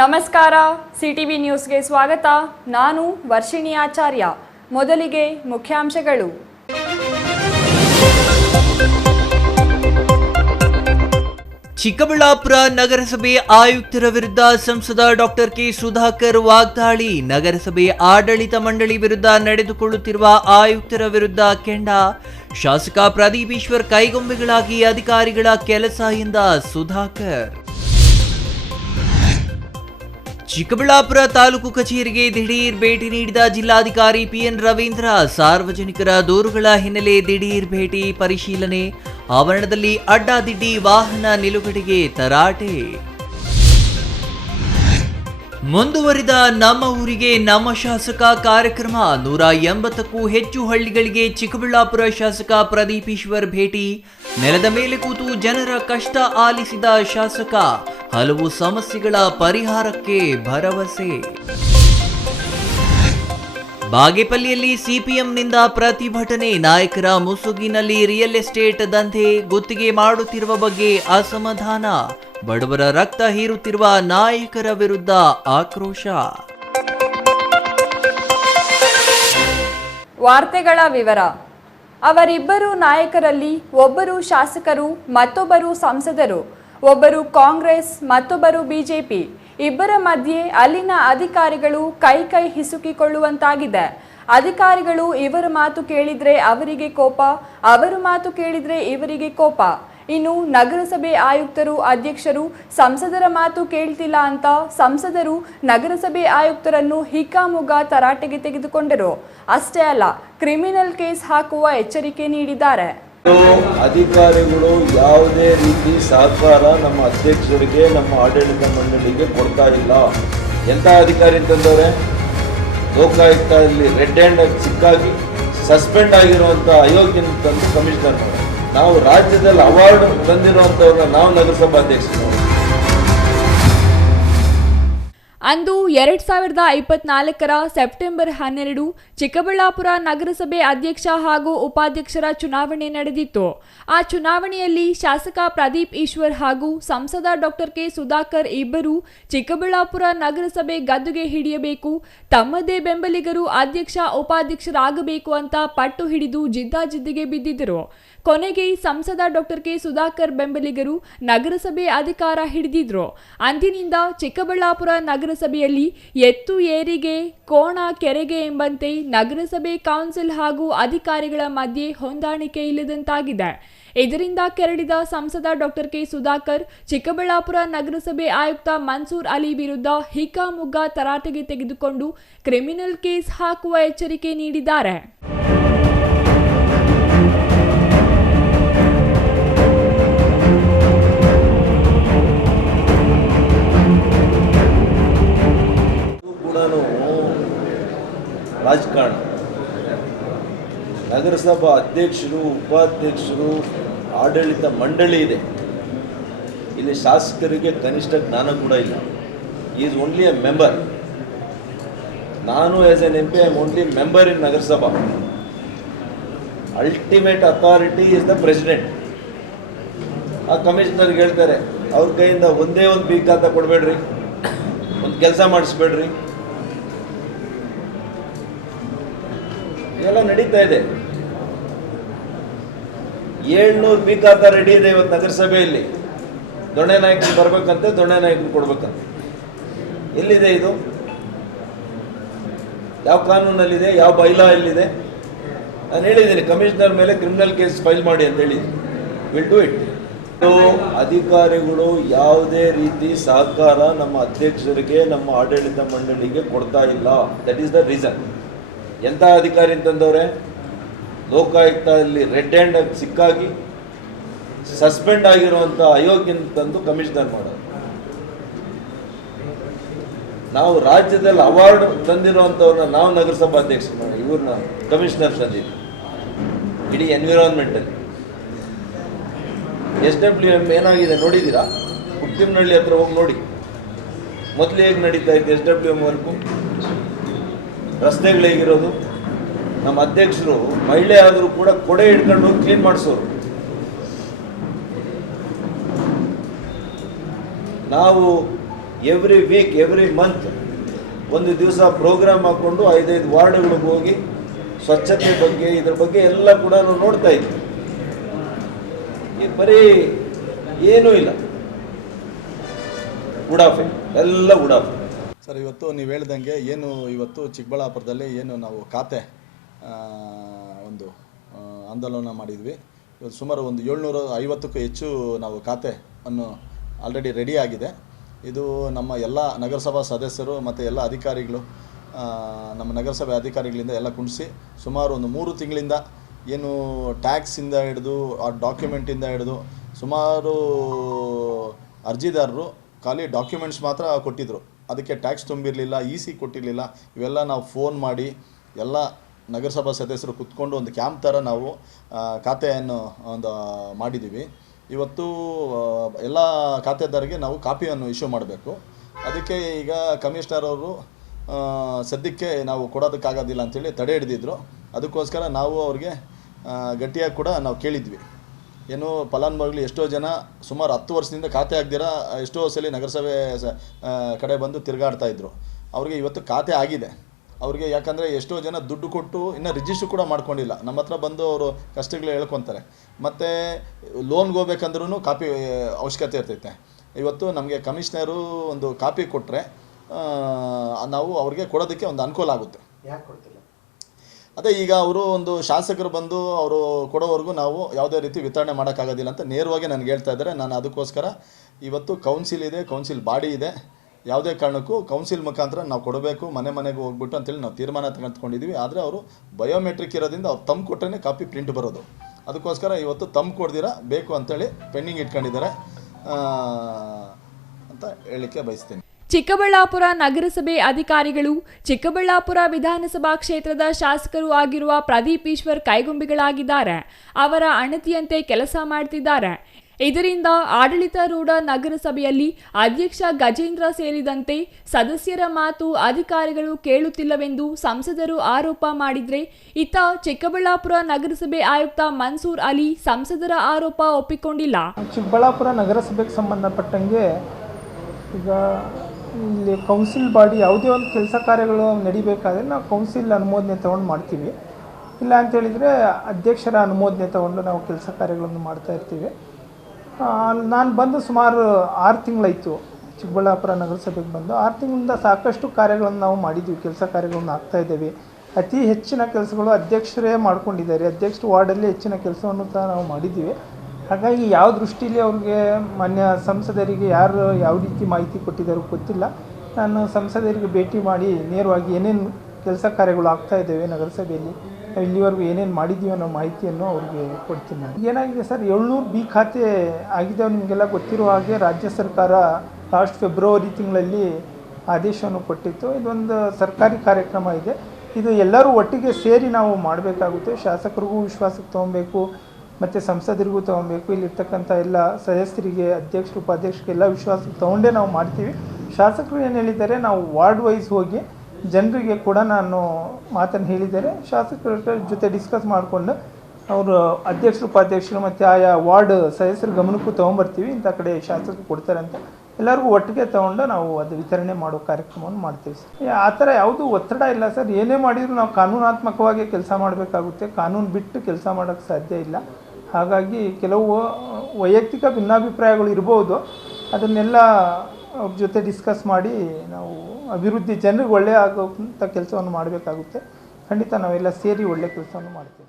ನಮಸ್ಕಾರ ಸಿಟಿವಿ ನ್ಯೂಸ್ಗೆ ಸ್ವಾಗತ. ನಾನು ವರ್ಷಿಣಿ ಆಚಾರ್ಯ. ಮೊದಲಿಗೆ ಮುಖ್ಯಾಂಶಗಳು. ಚಿಕ್ಕಬಳ್ಳಾಪುರ ನಗರಸಭೆ ಆಯುಕ್ತರ ವಿರುದ್ಧ ಸಂಸದ ಡಾಕ್ಟರ್ ಕೆ ಸುಧಾಕರ್ ವಾಗ್ದಾಳಿ. ನಗರಸಭೆ ಆಡಳಿತ ಮಂಡಳಿ ವಿರುದ್ಧ ನಡೆದುಕೊಳ್ಳುತ್ತಿರುವ ಆಯುಕ್ತರ ವಿರುದ್ಧ ಕೆಂಡ. ಶಾಸಕ ಪ್ರದೀಪ್ ಈಶ್ವರ್ ಕೈಗೊಂಬೆಗಳಾಗಿ ಅಧಿಕಾರಿಗಳ ಕೆಲಸ ಎಂದ ಸುಧಾಕರ್. ಚಿಕ್ಕಬಳ್ಳಾಪುರ ತಾಲೂಕು ಕಚೇರಿಗೆ ದಿಢೀರ್ ಭೇಟಿ ನೀಡಿದ ಜಿಲ್ಲಾಧಿಕಾರಿ ಪಿಎನ್ ರವೀಂದ್ರ. ಸಾರ್ವಜನಿಕರ ದೂರುಗಳ ಹಿನ್ನೆಲೆ ದಿಢೀರ್ ಭೇಟಿ ಪರಿಶೀಲನೆ. ಆವರಣದಲ್ಲಿ ಅಡ್ಡಾದಿಡ್ಡಿ ವಾಹನ ನಿಲುಗಡೆಗೆ ತರಾಟೆ. ಮುಂದುವರಿದ ನಮ್ಮ ಊರಿಗೆ ನಮ್ಮ ಶಾಸಕ ಕಾರ್ಯಕ್ರಮ. 180ಕ್ಕೂ ಹೆಚ್ಚು ಹಳ್ಳಿಗಳಿಗೆ ಚಿಕ್ಕಬಳ್ಳಾಪುರ ಶಾಸಕ ಪ್ರದೀಪ್ ಈಶ್ವರ್ ಭೇಟಿ. ನೆಲದ ಮೇಲೆ ಕೂತು ಜನರ ಕಷ್ಟ ಆಲಿಸಿದ ಶಾಸಕ. ಹಲವು ಸಮಸ್ಯೆಗಳ ಪರಿಹಾರಕ್ಕೆ ಭರವಸೆ. ಬಾಗೇಪಲ್ಲಿಯಲ್ಲಿ ಸಿಪಿಎಂನಿಂದ ಪ್ರತಿಭಟನೆ. ನಾಯಕರ ಮುಸುಗಿನಲ್ಲಿ ರಿಯಲ್ ಎಸ್ಟೇಟ್ ದಂಧೆ ಗುತ್ತಿಗೆ ಮಾಡುತ್ತಿರುವ ಬಗ್ಗೆ ಅಸಮಾಧಾನ. ಬಡವರ ರಕ್ತ ಹೀರುತ್ತಿರುವ ನಾಯಕರ ವಿರುದ್ಧ ಆಕ್ರೋಶ. ವಾರ್ತೆಗಳ ವಿವರ. ಅವರಿಬ್ಬರು ನಾಯಕರಲ್ಲಿ ಒಬ್ಬರು ಶಾಸಕರು, ಮತ್ತೊಬ್ಬರು ಸಂಸದರು. ಒಬ್ಬರು ಕಾಂಗ್ರೆಸ್, ಮತ್ತೊಬ್ಬರು ಬಿಜೆಪಿ. ಇಬ್ಬರ ಮಧ್ಯೆ ಅಲ್ಲಿನ ಅಧಿಕಾರಿಗಳು ಕೈ ಹಿಸುಕಿಕೊಳ್ಳುವಂತಾಗಿದೆ. ಅಧಿಕಾರಿಗಳು ಇವರ ಮಾತು ಕೇಳಿದ್ರೆ ಅವರಿಗೆ ಕೋಪ, ಅವರ ಮಾತು ಕೇಳಿದ್ರೆ ಇವರಿಗೆ ಕೋಪ. ಇನ್ನು ನಗರಸಭೆ ಆಯುಕ್ತರು, ಅಧ್ಯಕ್ಷರು ಸಂಸದರ ಮಾತು ಕೇಳ್ತಿಲ್ಲ ಅಂತ ಸಂಸದರು ನಗರಸಭೆ ಆಯುಕ್ತರನ್ನು ಹಿಗ್ಗಾಮುಗ್ಗಾ ತರಾಟೆಗೆ ತೆಗೆದುಕೊಂಡರು. ಅಷ್ಟೇ ಅಲ್ಲ, ಕ್ರಿಮಿನಲ್ ಕೇಸ್ ಹಾಕುವ ಎಚ್ಚರಿಕೆ ನೀಡಿದ್ದಾರೆ. ಅಧಿಕಾರಿಗಳು ಯಾವುದೇ ರೀತಿ ಸಹಕಾರ ನಮ್ಮ ಅಧ್ಯಕ್ಷರಿಗೆ, ನಮ್ಮ ಆಡಳಿತ ಮಂಡಳಿಗೆ ಕೊಡ್ತಾ ಇಲ್ಲ. ಎಂಥ ಅಧಿಕಾರಿ ಅಂತಂದವ್ರೆ, ಲೋಕಾಯುಕ್ತ ಇಲ್ಲಿ ರೆಡ್ ಹ್ಯಾಂಡ್ ಸಿಕ್ಕಾಗಿ ಸಸ್ಪೆಂಡ್ ಆಗಿರುವಂಥ ಅಯೋಗ್ಯನ ತಂದು ಕಮಿಷನರ್ ಮಾಡಿ. ನಾವು ರಾಜ್ಯದಲ್ಲಿ ಅವಾರ್ಡ್ ತಂದಿರುವಂಥವ್ರನ್ನ ನಾವು ನಗರಸಭಾ ಅಧ್ಯಕ್ಷರು. ಅಂದು 2024 ಸೆಪ್ಟೆಂಬರ್ 12 ಚಿಕ್ಕಬಳ್ಳಾಪುರ ನಗರಸಭೆ ಅಧ್ಯಕ್ಷ ಹಾಗೂ ಉಪಾಧ್ಯಕ್ಷರ ಚುನಾವಣೆ ನಡೆದಿತ್ತು. ಆ ಚುನಾವಣೆಯಲ್ಲಿ ಶಾಸಕ ಪ್ರದೀಪ್ ಈಶ್ವರ್ ಹಾಗೂ ಸಂಸದ ಡಾಕ್ಟರ್ ಕೆ ಸುಧಾಕರ್ ಇಬ್ಬರು ಚಿಕ್ಕಬಳ್ಳಾಪುರ ನಗರಸಭೆ ಗದ್ದುಗೆ ಹಿಡಿಯಬೇಕು, ತಮ್ಮದೇ ಬೆಂಬಲಿಗರು ಅಧ್ಯಕ್ಷ ಉಪಾಧ್ಯಕ್ಷರಾಗಬೇಕು ಅಂತ ಪಟ್ಟು ಹಿಡಿದು ಜಿದ್ದಾಜಿದ್ದಿಗೆ ಬಿದ್ದಿದ್ದರು. ಕೊನೆಗೆ ಸಂಸದ ಡಾಕ್ಟರ್ ಕೆ ಸುಧಾಕರ್ ಬೆಂಬಲಿಗರು ನಗರಸಭೆ ಅಧಿಕಾರ ಹಿಡಿದಿದ್ರು. ಅಂದಿನಿಂದ ಚಿಕ್ಕಬಳ್ಳಾಪುರ ನಗರಸಭೆಯಲ್ಲಿ ಎತ್ತು ಏರಿಗೆ, ಕೋಣ ಕೆರೆಗೆ ಎಂಬಂತೆ ನಗರಸಭೆ ಕೌನ್ಸಿಲ್ ಹಾಗೂ ಅಧಿಕಾರಿಗಳ ಮಧ್ಯೆ ಹೊಂದಾಣಿಕೆ ಇಲ್ಲದಂತಾಗಿದೆ. ಇದರಿಂದ ಕೆರಳಿದ ಸಂಸದ ಡಾಕ್ಟರ್ ಕೆ ಸುಧಾಕರ್ ಚಿಕ್ಕಬಳ್ಳಾಪುರ ನಗರಸಭೆ ಆಯುಕ್ತ ಮನ್ಸೂರ್ ಅಲಿ ವಿರುದ್ಧ ಹಿಗ್ಗಾಮುಗ್ಗಾ ತರಾಟೆಗೆ ತೆಗೆದುಕೊಂಡು ಕ್ರಿಮಿನಲ್ ಕೇಸ್ ಹಾಕುವ ಎಚ್ಚರಿಕೆ ನೀಡಿದ್ದಾರೆ. ರಾಜಕಾರಣ, ನಗರಸಭಾ ಅಧ್ಯಕ್ಷರು, ಉಪಾಧ್ಯಕ್ಷರು, ಆಡಳಿತ ಮಂಡಳಿ ಇದೆ. ಇಲ್ಲಿ ಶಾಸಕರಿಗೆ ಕನಿಷ್ಠ ಜ್ಞಾನ ಕೂಡ ಇಲ್ಲ. Is only a member. ನಾನು as an MP I am only member in ನಗರಸಭಾ. Ultimate authority is the president. ಆ ಕಮಿಷನರ್ಗೆ ಹೇಳ್ತಾರೆ, ಅವ್ರ ಕೈಯಿಂದ ಒಂದೇ ಒಂದು ಬೀಕ್ ಅಂತ ಕೊಡಬೇಡ್ರಿ, ಒಂದು ಕೆಲಸ ಮಾಡಿಸ್ಬೇಡ್ರಿ. ಎಲ್ಲ ನಡೀತಾ ಇದೆ. 700 ಬೀಕಾತ ರೆಡಿ ಇದೆ ಇವತ್ತು ನಗರಸಭೆಯಲ್ಲಿ. ದೊಣ್ಣೆ ನಾಯಕರು ಬರ್ಬೇಕಂತೆ, ದೊಣ್ಣೆ ನಾಯಕರು ಕೊಡ್ಬೇಕಂತೆ. ಎಲ್ಲಿದೆ ಇದು? ಯಾವ ಕಾನೂನಲ್ಲಿದೆ? ಯಾವ ಬೈಲಾ ಎಲ್ಲಿದೆ? ನಾನು ಹೇಳಿದ್ದೀನಿ, ಕಮಿಷನರ್ ಮೇಲೆ ಕ್ರಿಮಿನಲ್ ಕೇಸ್ ಫೈಲ್ ಮಾಡಿ ಅಂತ ಹೇಳಿದ್ದೀನಿ. Will do it. ಅಧಿಕಾರಿಗಳು ಯಾವುದೇ ರೀತಿ ಸಹಕಾರ ನಮ್ಮ ಅಧ್ಯಕ್ಷರಿಗೆ, ನಮ್ಮ ಆಡಳಿತ ಮಂಡಳಿಗೆ ಕೊಡ್ತಾ ಇಲ್ಲ. That is the reason. ಎಂಥ ಅಧಿಕಾರಿ ಅಂತಂದವ್ರೆ, ಲೋಕಾಯುಕ್ತ ಇಲ್ಲಿ ರೆಡ್ ಹ್ಯಾಂಡ್ ಸಿಕ್ಕಾಗಿ ಸಸ್ಪೆಂಡ್ ಆಗಿರುವಂಥ ಅಯೋಗ್ಯನ ತಂದು ಕಮಿಷನರ್ ಮಾಡೋದು. ನಾವು ರಾಜ್ಯದಲ್ಲಿ ಅವಾರ್ಡ್ ತಂದಿರುವಂಥವ್ರನ್ನ ನಾವು ನಗರಸಭಾ ಅಧ್ಯಕ್ಷರು ಮಾಡಿ, ಇವ್ರನ್ನ ಕಮಿಷನರ್ ತಂದಿದ್ವಿ. ಇಡೀ ಎನ್ವಿರಾನ್ಮೆಂಟಲ್ಲಿ SWM ಏನಾಗಿದೆ ನೋಡಿದ್ದೀರಾ? ಹುಟ್ಟಿಮನಹಳ್ಳಿ ಹತ್ರ ಹೋಗಿ ನೋಡಿ. ಮೊದಲು ಹೇಗೆ ನಡೀತಾ ಇತ್ತು SWM ವರ್ಕು, ರಸ್ತೆಗಳು ಹೇಗಿರೋದು. ನಮ್ಮ ಅಧ್ಯಕ್ಷರು ಮಹಿಳೆ ಆದರೂ ಕೂಡ ಕೊಡೆ ಹಿಡ್ಕೊಂಡು ಹೋಗಿ ಕ್ಲೀನ್ ಮಾಡಿಸೋರು. ನಾವು ಎವ್ರಿ ವೀಕ್ ಎವ್ರಿ ಮಂತ್ ಒಂದು ದಿವಸ ಪ್ರೋಗ್ರಾಮ್ ಹಾಕ್ಕೊಂಡು 5 ವಾರ್ಡ್ಗಳಿಗೆ ಹೋಗಿ ಸ್ವಚ್ಛತೆ ಬಗ್ಗೆ ಇದ್ರ ಬಗ್ಗೆ ಎಲ್ಲ ಕೂಡ ನಾವು ನೋಡ್ತಾ ಇದ್ವಿ. ಈ ಬರೀ ಏನೂ ಇಲ್ಲ, ಉಡಾಫೆ, ಎಲ್ಲ ಉಡಾಫೆ. ಸರ್, ಇವತ್ತು ನೀವು ಹೇಳ್ದಂಗೆ ಏನು ಇವತ್ತು ಚಿಕ್ಕಬಳ್ಳಾಪುರದಲ್ಲಿ ಏನು ನಾವು ಖಾತೆ ಒಂದು ಆಂದೋಲನ ಮಾಡಿದ್ವಿ. ಇವತ್ತು ಸುಮಾರು ಒಂದು 750ಕ್ಕೂ ಹೆಚ್ಚು ನಾವು ಖಾತೆ ಅನ್ನು ಆಲ್ರೆಡಿ ರೆಡಿ ಆಗಿದೆ. ಇದು ನಮ್ಮ ಎಲ್ಲ ನಗರಸಭಾ ಸದಸ್ಯರು ಮತ್ತು ಎಲ್ಲ ಅಧಿಕಾರಿಗಳು, ನಮ್ಮ ನಗರಸಭೆ ಅಧಿಕಾರಿಗಳಿಂದ ಎಲ್ಲ ಕುಣಿಸಿ ಸುಮಾರು ಒಂದು 3 ತಿಂಗಳಿಂದ ಏನು ಟ್ಯಾಕ್ಸಿಂದ ಹಿಡಿದು ಆ ಡಾಕ್ಯುಮೆಂಟಿಂದ ಹಿಡಿದು ಸುಮಾರು ಅರ್ಜಿದಾರರು ಖಾಲಿ ಡಾಕ್ಯುಮೆಂಟ್ಸ್ ಮಾತ್ರ ಕೊಟ್ಟಿದ್ದರು. ಅದಕ್ಕೆ ಟ್ಯಾಕ್ಸ್ ತುಂಬಿರಲಿಲ್ಲ, EC ಕೊಟ್ಟಿರಲಿಲ್ಲ. ಇವೆಲ್ಲ ನಾವು ಫೋನ್ ಮಾಡಿ ಎಲ್ಲ ನಗರಸಭಾ ಸದಸ್ಯರು ಕುತ್ಕೊಂಡು ಒಂದು ಕ್ಯಾಂಪ್ ಥರ ನಾವು ಖಾತೆಯನ್ನು ಒಂದು ಮಾಡಿದ್ದೀವಿ. ಇವತ್ತು ಎಲ್ಲ ಖಾತೆದಾರರಿಗೆ ನಾವು ಕಾಪಿಯನ್ನು ಇಶ್ಯೂ ಮಾಡಬೇಕು. ಅದಕ್ಕೆ ಈಗ ಕಮಿಷನರ್ ಅವರು ಸದ್ಯಕ್ಕೆ ನಾವು ಕೊಡೋದಕ್ಕಾಗೋದಿಲ್ಲ ಅಂಥೇಳಿ ತಡೆ ಹಿಡಿದಿದ್ರು. ಅದಕ್ಕೋಸ್ಕರ ನಾವು ಅವ್ರಿಗೆ ಗಟ್ಟಿಯಾಗಿ ಕೂಡ ನಾವು ಕೇಳಿದ್ವಿ. ಏನು ಫಲಾನುಭವಿಗಳು ಎಷ್ಟೋ ಜನ ಸುಮಾರು 10 ವರ್ಷದಿಂದ ಖಾತೆ ಆಗದಿರ ಎಷ್ಟೋ ಸಲ ನಗರಸಭೆ ಕಡೆ ಬಂದು ತಿರುಗಾಡ್ತಾಯಿದ್ರು. ಅವ್ರಿಗೆ ಇವತ್ತು ಖಾತೆ ಆಗಿದೆ. ಅವ್ರಿಗೆ ಯಾಕಂದರೆ ಎಷ್ಟೋ ಜನ ದುಡ್ಡು ಕೊಟ್ಟು ಇನ್ನೂ ರಿಜಿಸ್ಟ್ರ್ ಕೂಡ ಮಾಡ್ಕೊಂಡಿಲ್ಲ. ನಮ್ಮ ಹತ್ರ ಬಂದು ಅವರು ಕಷ್ಟಗಳು ಹೇಳ್ಕೊತಾರೆ. ಮತ್ತು ಲೋನ್ಗೆ ಹೋಗ್ಬೇಕಂದ್ರೂ ಕಾಪಿ ಅವಶ್ಯಕತೆ ಇರ್ತೈತೆ. ಇವತ್ತು ನಮಗೆ ಕಮಿಷನರು ಒಂದು ಕಾಪಿ ಕೊಟ್ಟರೆ ನಾವು ಅವ್ರಿಗೆ ಕೊಡೋದಕ್ಕೆ ಒಂದು ಅನುಕೂಲ ಆಗುತ್ತೆ. ಯಾಕೆ ಕೊಡ್ತಿಲ್ಲ? ಅದೇ ಈಗ ಅವರು ಒಂದು ಶಾಸಕರು ಬಂದು ಅವರು ಕೊಡೋವರೆಗೂ ನಾವು ಯಾವುದೇ ರೀತಿ ವಿತರಣೆ ಮಾಡೋಕ್ಕಾಗೋದಿಲ್ಲ ಅಂತ ನೇರವಾಗಿ ನನಗೆ ಹೇಳ್ತಾ ಇದ್ದಾರೆ. ನಾನು ಅದಕ್ಕೋಸ್ಕರ ಇವತ್ತು ಕೌನ್ಸಿಲ್ ಇದೆ, ಕೌನ್ಸಿಲ್ ಬಾಡಿ ಇದೆ. ಯಾವುದೇ ಕಾರಣಕ್ಕೂ ಕೌನ್ಸಿಲ್ ಮುಖಾಂತರ ನಾವು ಕೊಡಬೇಕು, ಮನೆಗೆ ಹೋಗ್ಬಿಟ್ಟು ಅಂತೇಳಿ ನಾವು ತೀರ್ಮಾನ ತಗೊಂಡ್ಕೊಂಡಿದ್ದೀವಿ. ಆದರೆ ಅವರು ಬಯೋಮೆಟ್ರಿಕ್ ಇರೋದ್ರಿಂದ ಅವ್ರು ತಮ್ಮ ಕೊಟ್ಟರೆ ಕಾಪಿ ಪ್ರಿಂಟ್ ಬರೋದು. ಅದಕ್ಕೋಸ್ಕರ ಇವತ್ತು ತಮ್ಮ ಕೊಡ್ದಿರ ಬೇಕು ಅಂತೇಳಿ ಪೆಂಡಿಂಗ್ ಇಟ್ಕೊಂಡಿದ್ದಾರೆ ಅಂತ ಹೇಳಲಿಕ್ಕೆ ಬಯಸ್ತೀನಿ. ಚಿಕ್ಕಬಳ್ಳಾಪುರ ನಗರಸಭೆ ಅಧಿಕಾರಿಗಳು ಚಿಕ್ಕಬಳ್ಳಾಪುರ ವಿಧಾನಸಭಾ ಕ್ಷೇತ್ರದ ಶಾಸಕರು ಆಗಿರುವ ಪ್ರದೀಪ್ ಈಶ್ವರ್ ಕೈಗೊಂಬಿಗಳಾಗಿದ್ದಾರೆ. ಅವರ ಅಣತಿಯಂತೆ ಕೆಲಸ ಮಾಡ್ತಿದ್ದಾರೆ. ಇದರಿಂದ ಆಡಳಿತಾರೂಢ ನಗರಸಭೆಯಲ್ಲಿ ಅಧ್ಯಕ್ಷ ಗಜೇಂದ್ರ ಸೇರಿದಂತೆ ಸದಸ್ಯರ ಮಾತು ಅಧಿಕಾರಿಗಳು ಕೇಳುತ್ತಿಲ್ಲವೆಂದು ಸಂಸದರು ಆರೋಪ ಮಾಡಿದ್ರೆ, ಇತ್ತ ಚಿಕ್ಕಬಳ್ಳಾಪುರ ನಗರಸಭೆ ಆಯುಕ್ತ ಮನ್ಸೂರ್ ಅಲಿ ಸಂಸದರ ಆರೋಪ ಒಪ್ಪಿಕೊಂಡಿಲ್ಲ. ಚಿಕ್ಕಬಳ್ಳಾಪುರ ನಗರಸಭೆಗೆ ಸಂಬಂಧಪಟ್ಟಂಗೆ ಈಗ ಇಲ್ಲಿ ಕೌನ್ಸಿಲ್ ಬಾಡಿ ಯಾವುದೇ ಒಂದು ಕೆಲಸ ಕಾರ್ಯಗಳು ನಡಿಬೇಕಾದ್ರೆ ನಾವು ಕೌನ್ಸಿಲ್ ಅನುಮೋದನೆ ತೊಗೊಂಡು ಮಾಡ್ತೀವಿ. ಇಲ್ಲ ಅಂತೇಳಿದರೆ ಅಧ್ಯಕ್ಷರ ಅನುಮೋದನೆ ತೊಗೊಂಡು ನಾವು ಕೆಲಸ ಕಾರ್ಯಗಳನ್ನು ಮಾಡ್ತಾ ಇರ್ತೀವಿ. ನಾನು ಬಂದು ಸುಮಾರು 6 ತಿಂಗಳಾಯಿತು ಚಿಕ್ಕಬಳ್ಳಾಪುರ ನಗರಸಭೆಗೆ ಬಂದು. 6 ತಿಂಗಳಿಂದ ಸಾಕಷ್ಟು ಕಾರ್ಯಗಳನ್ನು ನಾವು ಮಾಡಿದ್ದೀವಿ, ಕೆಲಸ ಕಾರ್ಯಗಳನ್ನು ಆಗ್ತಾಯಿದ್ದೇವೆ. ಅತಿ ಹೆಚ್ಚಿನ ಕೆಲಸಗಳು ಅಧ್ಯಕ್ಷರೇ ಮಾಡ್ಕೊಂಡಿದ್ದಾರೆ. ಅಧ್ಯಕ್ಷರು ವಾರ್ಡಲ್ಲಿ ಹೆಚ್ಚಿನ ಕೆಲಸವನ್ನು ಸಹ ನಾವು ಮಾಡಿದ್ದೀವಿ. ಹಾಗಾಗಿ ಯಾವ ದೃಷ್ಟಿಯಲ್ಲಿ ಅವ್ರಿಗೆ ಮಾನ್ಯ ಸಂಸದರಿಗೆ ಯಾರು ಯಾವ ರೀತಿ ಮಾಹಿತಿ ಕೊಟ್ಟಿದ್ದಾರೋ ಗೊತ್ತಿಲ್ಲ. ನಾನು ಸಂಸದರಿಗೆ ಭೇಟಿ ಮಾಡಿ ನೇರವಾಗಿ ಏನೇನು ಕೆಲಸ ಕಾರ್ಯಗಳು ಆಗ್ತಾಯಿದ್ದೇವೆ ನಗರಸಭೆಯಲ್ಲಿ, ಇಲ್ಲಿವರೆಗೂ ಏನೇನು ಮಾಡಿದ್ದೀವಿ ಅನ್ನೋ ಮಾಹಿತಿಯನ್ನು ಅವ್ರಿಗೆ ಕೊಡ್ತೀನಿ. ನಾನು ಏನಾಗಿದೆ ಸರ್, 700B ಖಾತೆ ಆಗಿದೆ. ನಿಮಗೆಲ್ಲ ಗೊತ್ತಿರೋ ಹಾಗೆ ರಾಜ್ಯ ಸರ್ಕಾರ ಲಾಸ್ಟ್ ಫೆಬ್ರವರಿ ತಿಂಗಳಲ್ಲಿ ಆದೇಶವನ್ನು ಕೊಟ್ಟಿತ್ತು. ಇದೊಂದು ಸರ್ಕಾರಿ ಕಾರ್ಯಕ್ರಮ ಇದೆ. ಇದು ಎಲ್ಲರೂ ಒಟ್ಟಿಗೆ ಸೇರಿ ನಾವು ಮಾಡಬೇಕಾಗುತ್ತೆ. ಶಾಸಕರಿಗೂ ವಿಶ್ವಾಸಕ್ಕೆ ತೊಗೊಬೇಕು ಮತ್ತು ಸಂಸದರಿಗೂ ತೊಗೊಬೇಕು. ಇಲ್ಲಿರ್ತಕ್ಕಂಥ ಎಲ್ಲ ಸದಸ್ಯರಿಗೆ, ಅಧ್ಯಕ್ಷರು, ಉಪಾಧ್ಯಕ್ಷರಿಗೆಲ್ಲ ವಿಶ್ವಾಸಕ್ಕೆ ತೊಗೊಂಡೇ ನಾವು ಮಾಡ್ತೀವಿ. ಶಾಸಕರು ಏನು ಹೇಳಿದ್ದಾರೆ, ನಾವು ವಾರ್ಡ್ ವೈಸ್ ಹೋಗಿ ಜನರಿಗೆ ಕೂಡ ನಾನು ಮಾತನ್ನು ಹೇಳಿದ್ದಾರೆ. ಶಾಸಕರ ಜೊತೆ ಡಿಸ್ಕಸ್ ಮಾಡಿಕೊಂಡು ಅವರು ಅಧ್ಯಕ್ಷರು, ಉಪಾಧ್ಯಕ್ಷರು ಮತ್ತು ಆಯಾ ವಾರ್ಡ್ ಸದಸ್ಯರ ಗಮನಕ್ಕೂ ತೊಗೊಂಬರ್ತೀವಿ. ಇಂಥ ಕಡೆ ಶಾಸಕರು ಕೊಡ್ತಾರೆ ಅಂತ ಎಲ್ಲರಿಗೂ ಒಟ್ಟಿಗೆ ತೊಗೊಂಡು ನಾವು ಅದು ವಿತರಣೆ ಮಾಡೋ ಕಾರ್ಯಕ್ರಮವನ್ನು ಮಾಡ್ತೀವಿ ಸರ್. ಆ ಥರ ಯಾವುದೂ ಒತ್ತಡ ಇಲ್ಲ ಸರ್. ಏನೇ ಮಾಡಿದರೂ ನಾವು ಕಾನೂನಾತ್ಮಕವಾಗಿ ಕೆಲಸ ಮಾಡಬೇಕಾಗುತ್ತೆ. ಕಾನೂನು ಬಿಟ್ಟು ಕೆಲಸ ಮಾಡೋಕ್ಕೆ ಸಾಧ್ಯ ಇಲ್ಲ. ಹಾಗಾಗಿ ಕೆಲವು ವೈಯಕ್ತಿಕ ಭಿನ್ನಾಭಿಪ್ರಾಯಗಳು ಇರ್ಬೋದು. ಅದನ್ನೆಲ್ಲ ಅವ್ರ ಜೊತೆ ಡಿಸ್ಕಸ್ ಮಾಡಿ ನಾವು ಅಭಿವೃದ್ಧಿ, ಜನರಿಗೆ ಒಳ್ಳೆಯ ಆಗೋಂಥ ಕೆಲಸವನ್ನು ಮಾಡಬೇಕಾಗುತ್ತೆ. ಖಂಡಿತ ನಾವೆಲ್ಲ ಸೇರಿ ಒಳ್ಳೆಯ ಕೆಲಸವನ್ನು ಮಾಡ್ತೇವೆ.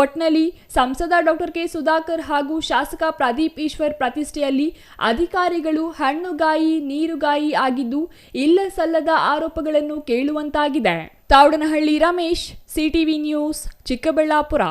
ಒಟ್ನಲ್ಲಿ ಸಂಸದ ಡಾಕ್ಟರ್ ಕೆ ಸುಧಾಕರ್ ಹಾಗೂ ಶಾಸಕ ಪ್ರದೀಪ್ ಈಶ್ವರ್ ಪ್ರತಿಷ್ಠೆಯಲ್ಲಿ ಅಧಿಕಾರಿಗಳು ಹಣ್ಣುಗಾಯಿ ನೀರುಗಾಯಿ ಆಗಿದ್ದು ಇಲ್ಲ ಸಲ್ಲದ ಆರೋಪಗಳನ್ನು ಕೇಳುವಂತಾಗಿದೆ. ತಾವಡನಹಳ್ಳಿ ರಮೇಶ್, ಸಿಟಿವಿ ನ್ಯೂಸ್, ಚಿಕ್ಕಬಳ್ಳಾಪುರ.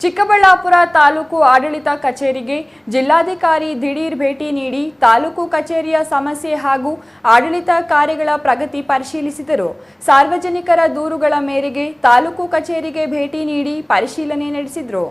ಚಿಕ್ಕಬಳ್ಳಾಪುರ ತಾಲೂಕು ಆಡಳಿತ ಕಚೇರಿಗೆ ಜಿಲ್ಲಾಧಿಕಾರಿ ದಿಢೀರ್ ಭೇಟಿ ನೀಡಿ ತಾಲೂಕು ಕಚೇರಿಯ ಸಮಸ್ಯೆ ಹಾಗೂ ಆಡಳಿತ ಕಾರ್ಯಗಳ ಪ್ರಗತಿ ಪರಿಶೀಲಿಸಿದರು. ಸಾರ್ವಜನಿಕರ ದೂರುಗಳ ಮೇರೆಗೆ ತಾಲೂಕು ಕಚೇರಿಗೆ ಭೇಟಿ ನೀಡಿ ಪರಿಶೀಲನೆ ನಡೆಸಿದರು.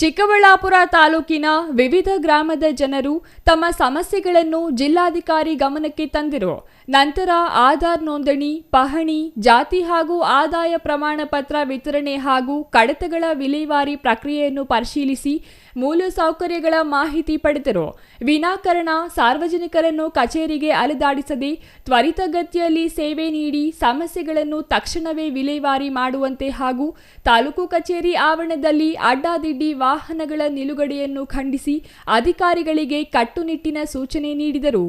ಚಿಕ್ಕಬಳ್ಳಾಪುರ ತಾಲೂಕಿನ ವಿವಿಧ ಗ್ರಾಮದ ಜನರು ತಮ್ಮ ಸಮಸ್ಯೆಗಳನ್ನು ಜಿಲ್ಲಾಧಿಕಾರಿ ಗಮನಕ್ಕೆ ತಂದಿರು. ನಂತರ ಆಧಾರ್ ನೋಂದಣಿ, ಪಹಣಿ, ಜಾತಿ ಹಾಗೂ ಆದಾಯ ಪ್ರಮಾಣ ಪತ್ರ ವಿತರಣೆ ಹಾಗೂ ಕಡತಗಳ ವಿಲೇವಾರಿ ಪ್ರಕ್ರಿಯೆಯನ್ನು ಪರಿಶೀಲಿಸಿ ಮೂಲಸೌಕರ್ಯಗಳ ಮಾಹಿತಿ ಪಡೆದರು. ವಿನಾಕಾರಣ ಸಾರ್ವಜನಿಕರನ್ನು ಕಚೇರಿಗೆ ಅಲೆದಾಡಿಸದೆ ತ್ವರಿತಗತಿಯಲ್ಲಿ ಸೇವೆ ನೀಡಿ ಸಮಸ್ಯೆಗಳನ್ನು ತಕ್ಷಣವೇ ವಿಲೇವಾರಿ ಮಾಡುವಂತೆ ಹಾಗೂ ತಾಲೂಕು ಕಚೇರಿ ಆವರಣದಲ್ಲಿ ಅಡ್ಡಾದಿಡ್ಡಿ ವಾಹನಗಳ ನಿಲುಗಡೆಯನ್ನು ಖಂಡಿಸಿ ಅಧಿಕಾರಿಗಳಿಗೆ ಕಟ್ಟುನಿಟ್ಟಿನ ಸೂಚನೆ ನೀಡಿದರು.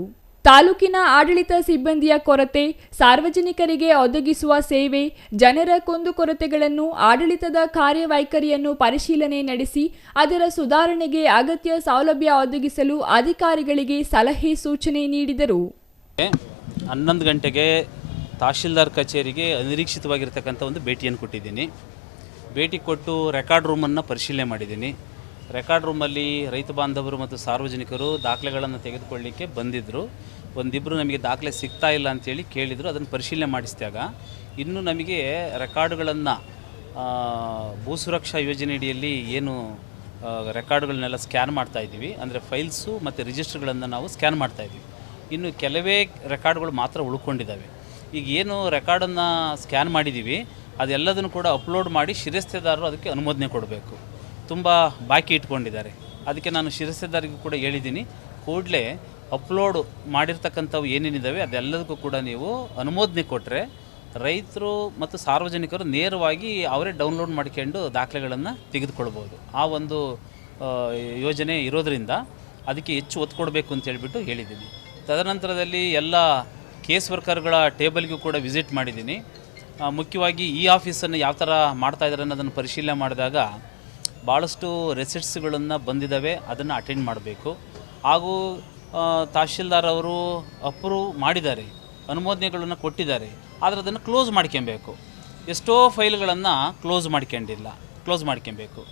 ತಾಲೂಕಿನ ಆಡಳಿತ ಸಿಬ್ಬಂದಿಯ ಕೊರತೆ, ಸಾರ್ವಜನಿಕರಿಗೆ ಒದಗಿಸುವ ಸೇವೆ, ಜನರ ಕುಂದುಕೊರತೆಗಳನ್ನು, ಆಡಳಿತದ ಕಾರ್ಯವೈಖರಿಯನ್ನು ಪರಿಶೀಲನೆ ನಡೆಸಿ ಅದರ ಸುಧಾರಣೆಗೆ ಅಗತ್ಯ ಸೌಲಭ್ಯ ಒದಗಿಸಲು ಅಧಿಕಾರಿಗಳಿಗೆ ಸಲಹೆ ಸೂಚನೆ ನೀಡಿದರು. 11 ಗಂಟೆಗೆ ತಹಶೀಲ್ದಾರ್ ಕಚೇರಿಗೆ ಅನಿರೀಕ್ಷಿತವಾಗಿರ್ತಕ್ಕಂಥ ಒಂದು ಭೇಟಿಯನ್ನು ಕೊಟ್ಟಿದ್ದೀನಿ. ಭೇಟಿ ಕೊಟ್ಟು ರೆಕಾರ್ಡ್ ರೂಮನ್ನು ಪರಿಶೀಲನೆ ಮಾಡಿದ್ದೀನಿ. ರೆಕಾರ್ಡ್ ರೂಮಲ್ಲಿ ರೈತ ಬಾಂಧವರು ಮತ್ತು ಸಾರ್ವಜನಿಕರು ದಾಖಲೆಗಳನ್ನು ತೆಗೆದುಕೊಳ್ಳಲಿಕ್ಕೆ ಬಂದಿದ್ದರು. ಒಂದಿಬ್ಬರು ನಮಗೆ ದಾಖಲೆ ಸಿಗ್ತಾ ಇಲ್ಲ ಅಂತೇಳಿ ಕೇಳಿದರು. ಅದನ್ನು ಪರಿಶೀಲನೆ ಮಾಡಿಸಿದಾಗ ಇನ್ನು ನಮಗೆ ರೆಕಾರ್ಡ್ಗಳನ್ನು ಭೂಸುರಕ್ಷಾ ಯೋಜನೆಯಡಿಯಲ್ಲಿ ಏನು ರೆಕಾರ್ಡ್ಗಳನ್ನೆಲ್ಲ ಸ್ಕ್ಯಾನ್ ಮಾಡ್ತಾಯಿದ್ದೀವಿ, ಅಂದರೆ ಫೈಲ್ಸು ಮತ್ತು ರಿಜಿಸ್ಟರ್ಗಳನ್ನು ನಾವು ಸ್ಕ್ಯಾನ್ ಮಾಡ್ತಾಯಿದ್ದೀವಿ. ಇನ್ನು ಕೆಲವೇ ರೆಕಾರ್ಡ್ಗಳು ಮಾತ್ರ ಉಳ್ಕೊಂಡಿದ್ದಾವೆ. ಈಗ ಏನು ರೆಕಾರ್ಡನ್ನು ಸ್ಕ್ಯಾನ್ ಮಾಡಿದ್ದೀವಿ ಅದೆಲ್ಲದನ್ನು ಕೂಡ ಅಪ್ಲೋಡ್ ಮಾಡಿ ಶಿರಸ್ತೇದಾರರು ಅದಕ್ಕೆ ಅನುಮೋದನೆ ಕೊಡಬೇಕು. ತುಂಬ ಬಾಕಿ ಇಟ್ಕೊಂಡಿದ್ದಾರೆ. ಅದಕ್ಕೆ ನಾನು ಶಿರಸ್ತೇದಾರಿಗೂ ಕೂಡ ಹೇಳಿದ್ದೀನಿ, ಕೂಡಲೇ ಅಪ್ಲೋಡ್ ಮಾಡಿರ್ತಕ್ಕಂಥವು ಏನೇನಿದ್ದಾವೆ ಅದೆಲ್ಲದಕ್ಕೂ ಕೂಡ ನೀವು ಅನುಮೋದನೆ ಕೊಟ್ಟರೆ ರೈತರು ಮತ್ತು ಸಾರ್ವಜನಿಕರು ನೇರವಾಗಿ ಅವರೇ ಡೌನ್ಲೋಡ್ ಮಾಡ್ಕೊಂಡು ದಾಖಲೆಗಳನ್ನು ತೆಗೆದುಕೊಳ್ಬೋದು. ಆ ಒಂದು ಯೋಜನೆ ಇರೋದರಿಂದ ಅದಕ್ಕೆ ಹೆಚ್ಚು ಒತ್ತು ಕೊಡಬೇಕು ಅಂತ ಹೇಳಿಬಿಟ್ಟು ಹೇಳಿದ್ದೀನಿ. ತದನಂತರದಲ್ಲಿ ಎಲ್ಲ ಕೇಸ್ ವರ್ಕರ್ಗಳ ಟೇಬಲ್ಗೂ ಕೂಡ ವಿಸಿಟ್ ಮಾಡಿದ್ದೀನಿ. ಮುಖ್ಯವಾಗಿ ಈ ಆಫೀಸನ್ನು ಯಾವ ಥರ ಮಾಡ್ತಾಯಿದ್ದಾರೆ ಅನ್ನೋದನ್ನು ಪರಿಶೀಲನೆ ಮಾಡಿದಾಗ ಭಾಳಷ್ಟು ರೆಸಿಟ್ಸ್ಗಳನ್ನು ಬಂದಿದ್ದಾವೆ, ಅದನ್ನು ಅಟೆಂಡ್ ಮಾಡಬೇಕು. ಹಾಗೂ ತಹಶೀಲ್ದಾರ್ ಅವರು ಅಪ್ರೂವ್ ಮಾಡಿದ್ದಾರೆ, ಅನುಮೋದನೆಗಳನ್ನು ಕೊಟ್ಟಿದ್ದಾರೆ, ಆದರೆ ಅದನ್ನು ಕ್ಲೋಸ್ ಮಾಡ್ಕೊಬೇಕು. ಎಷ್ಟೋ ಫೈಲ್ಗಳನ್ನು ಕ್ಲೋಸ್ ಮಾಡ್ಕೊಬೇಕು.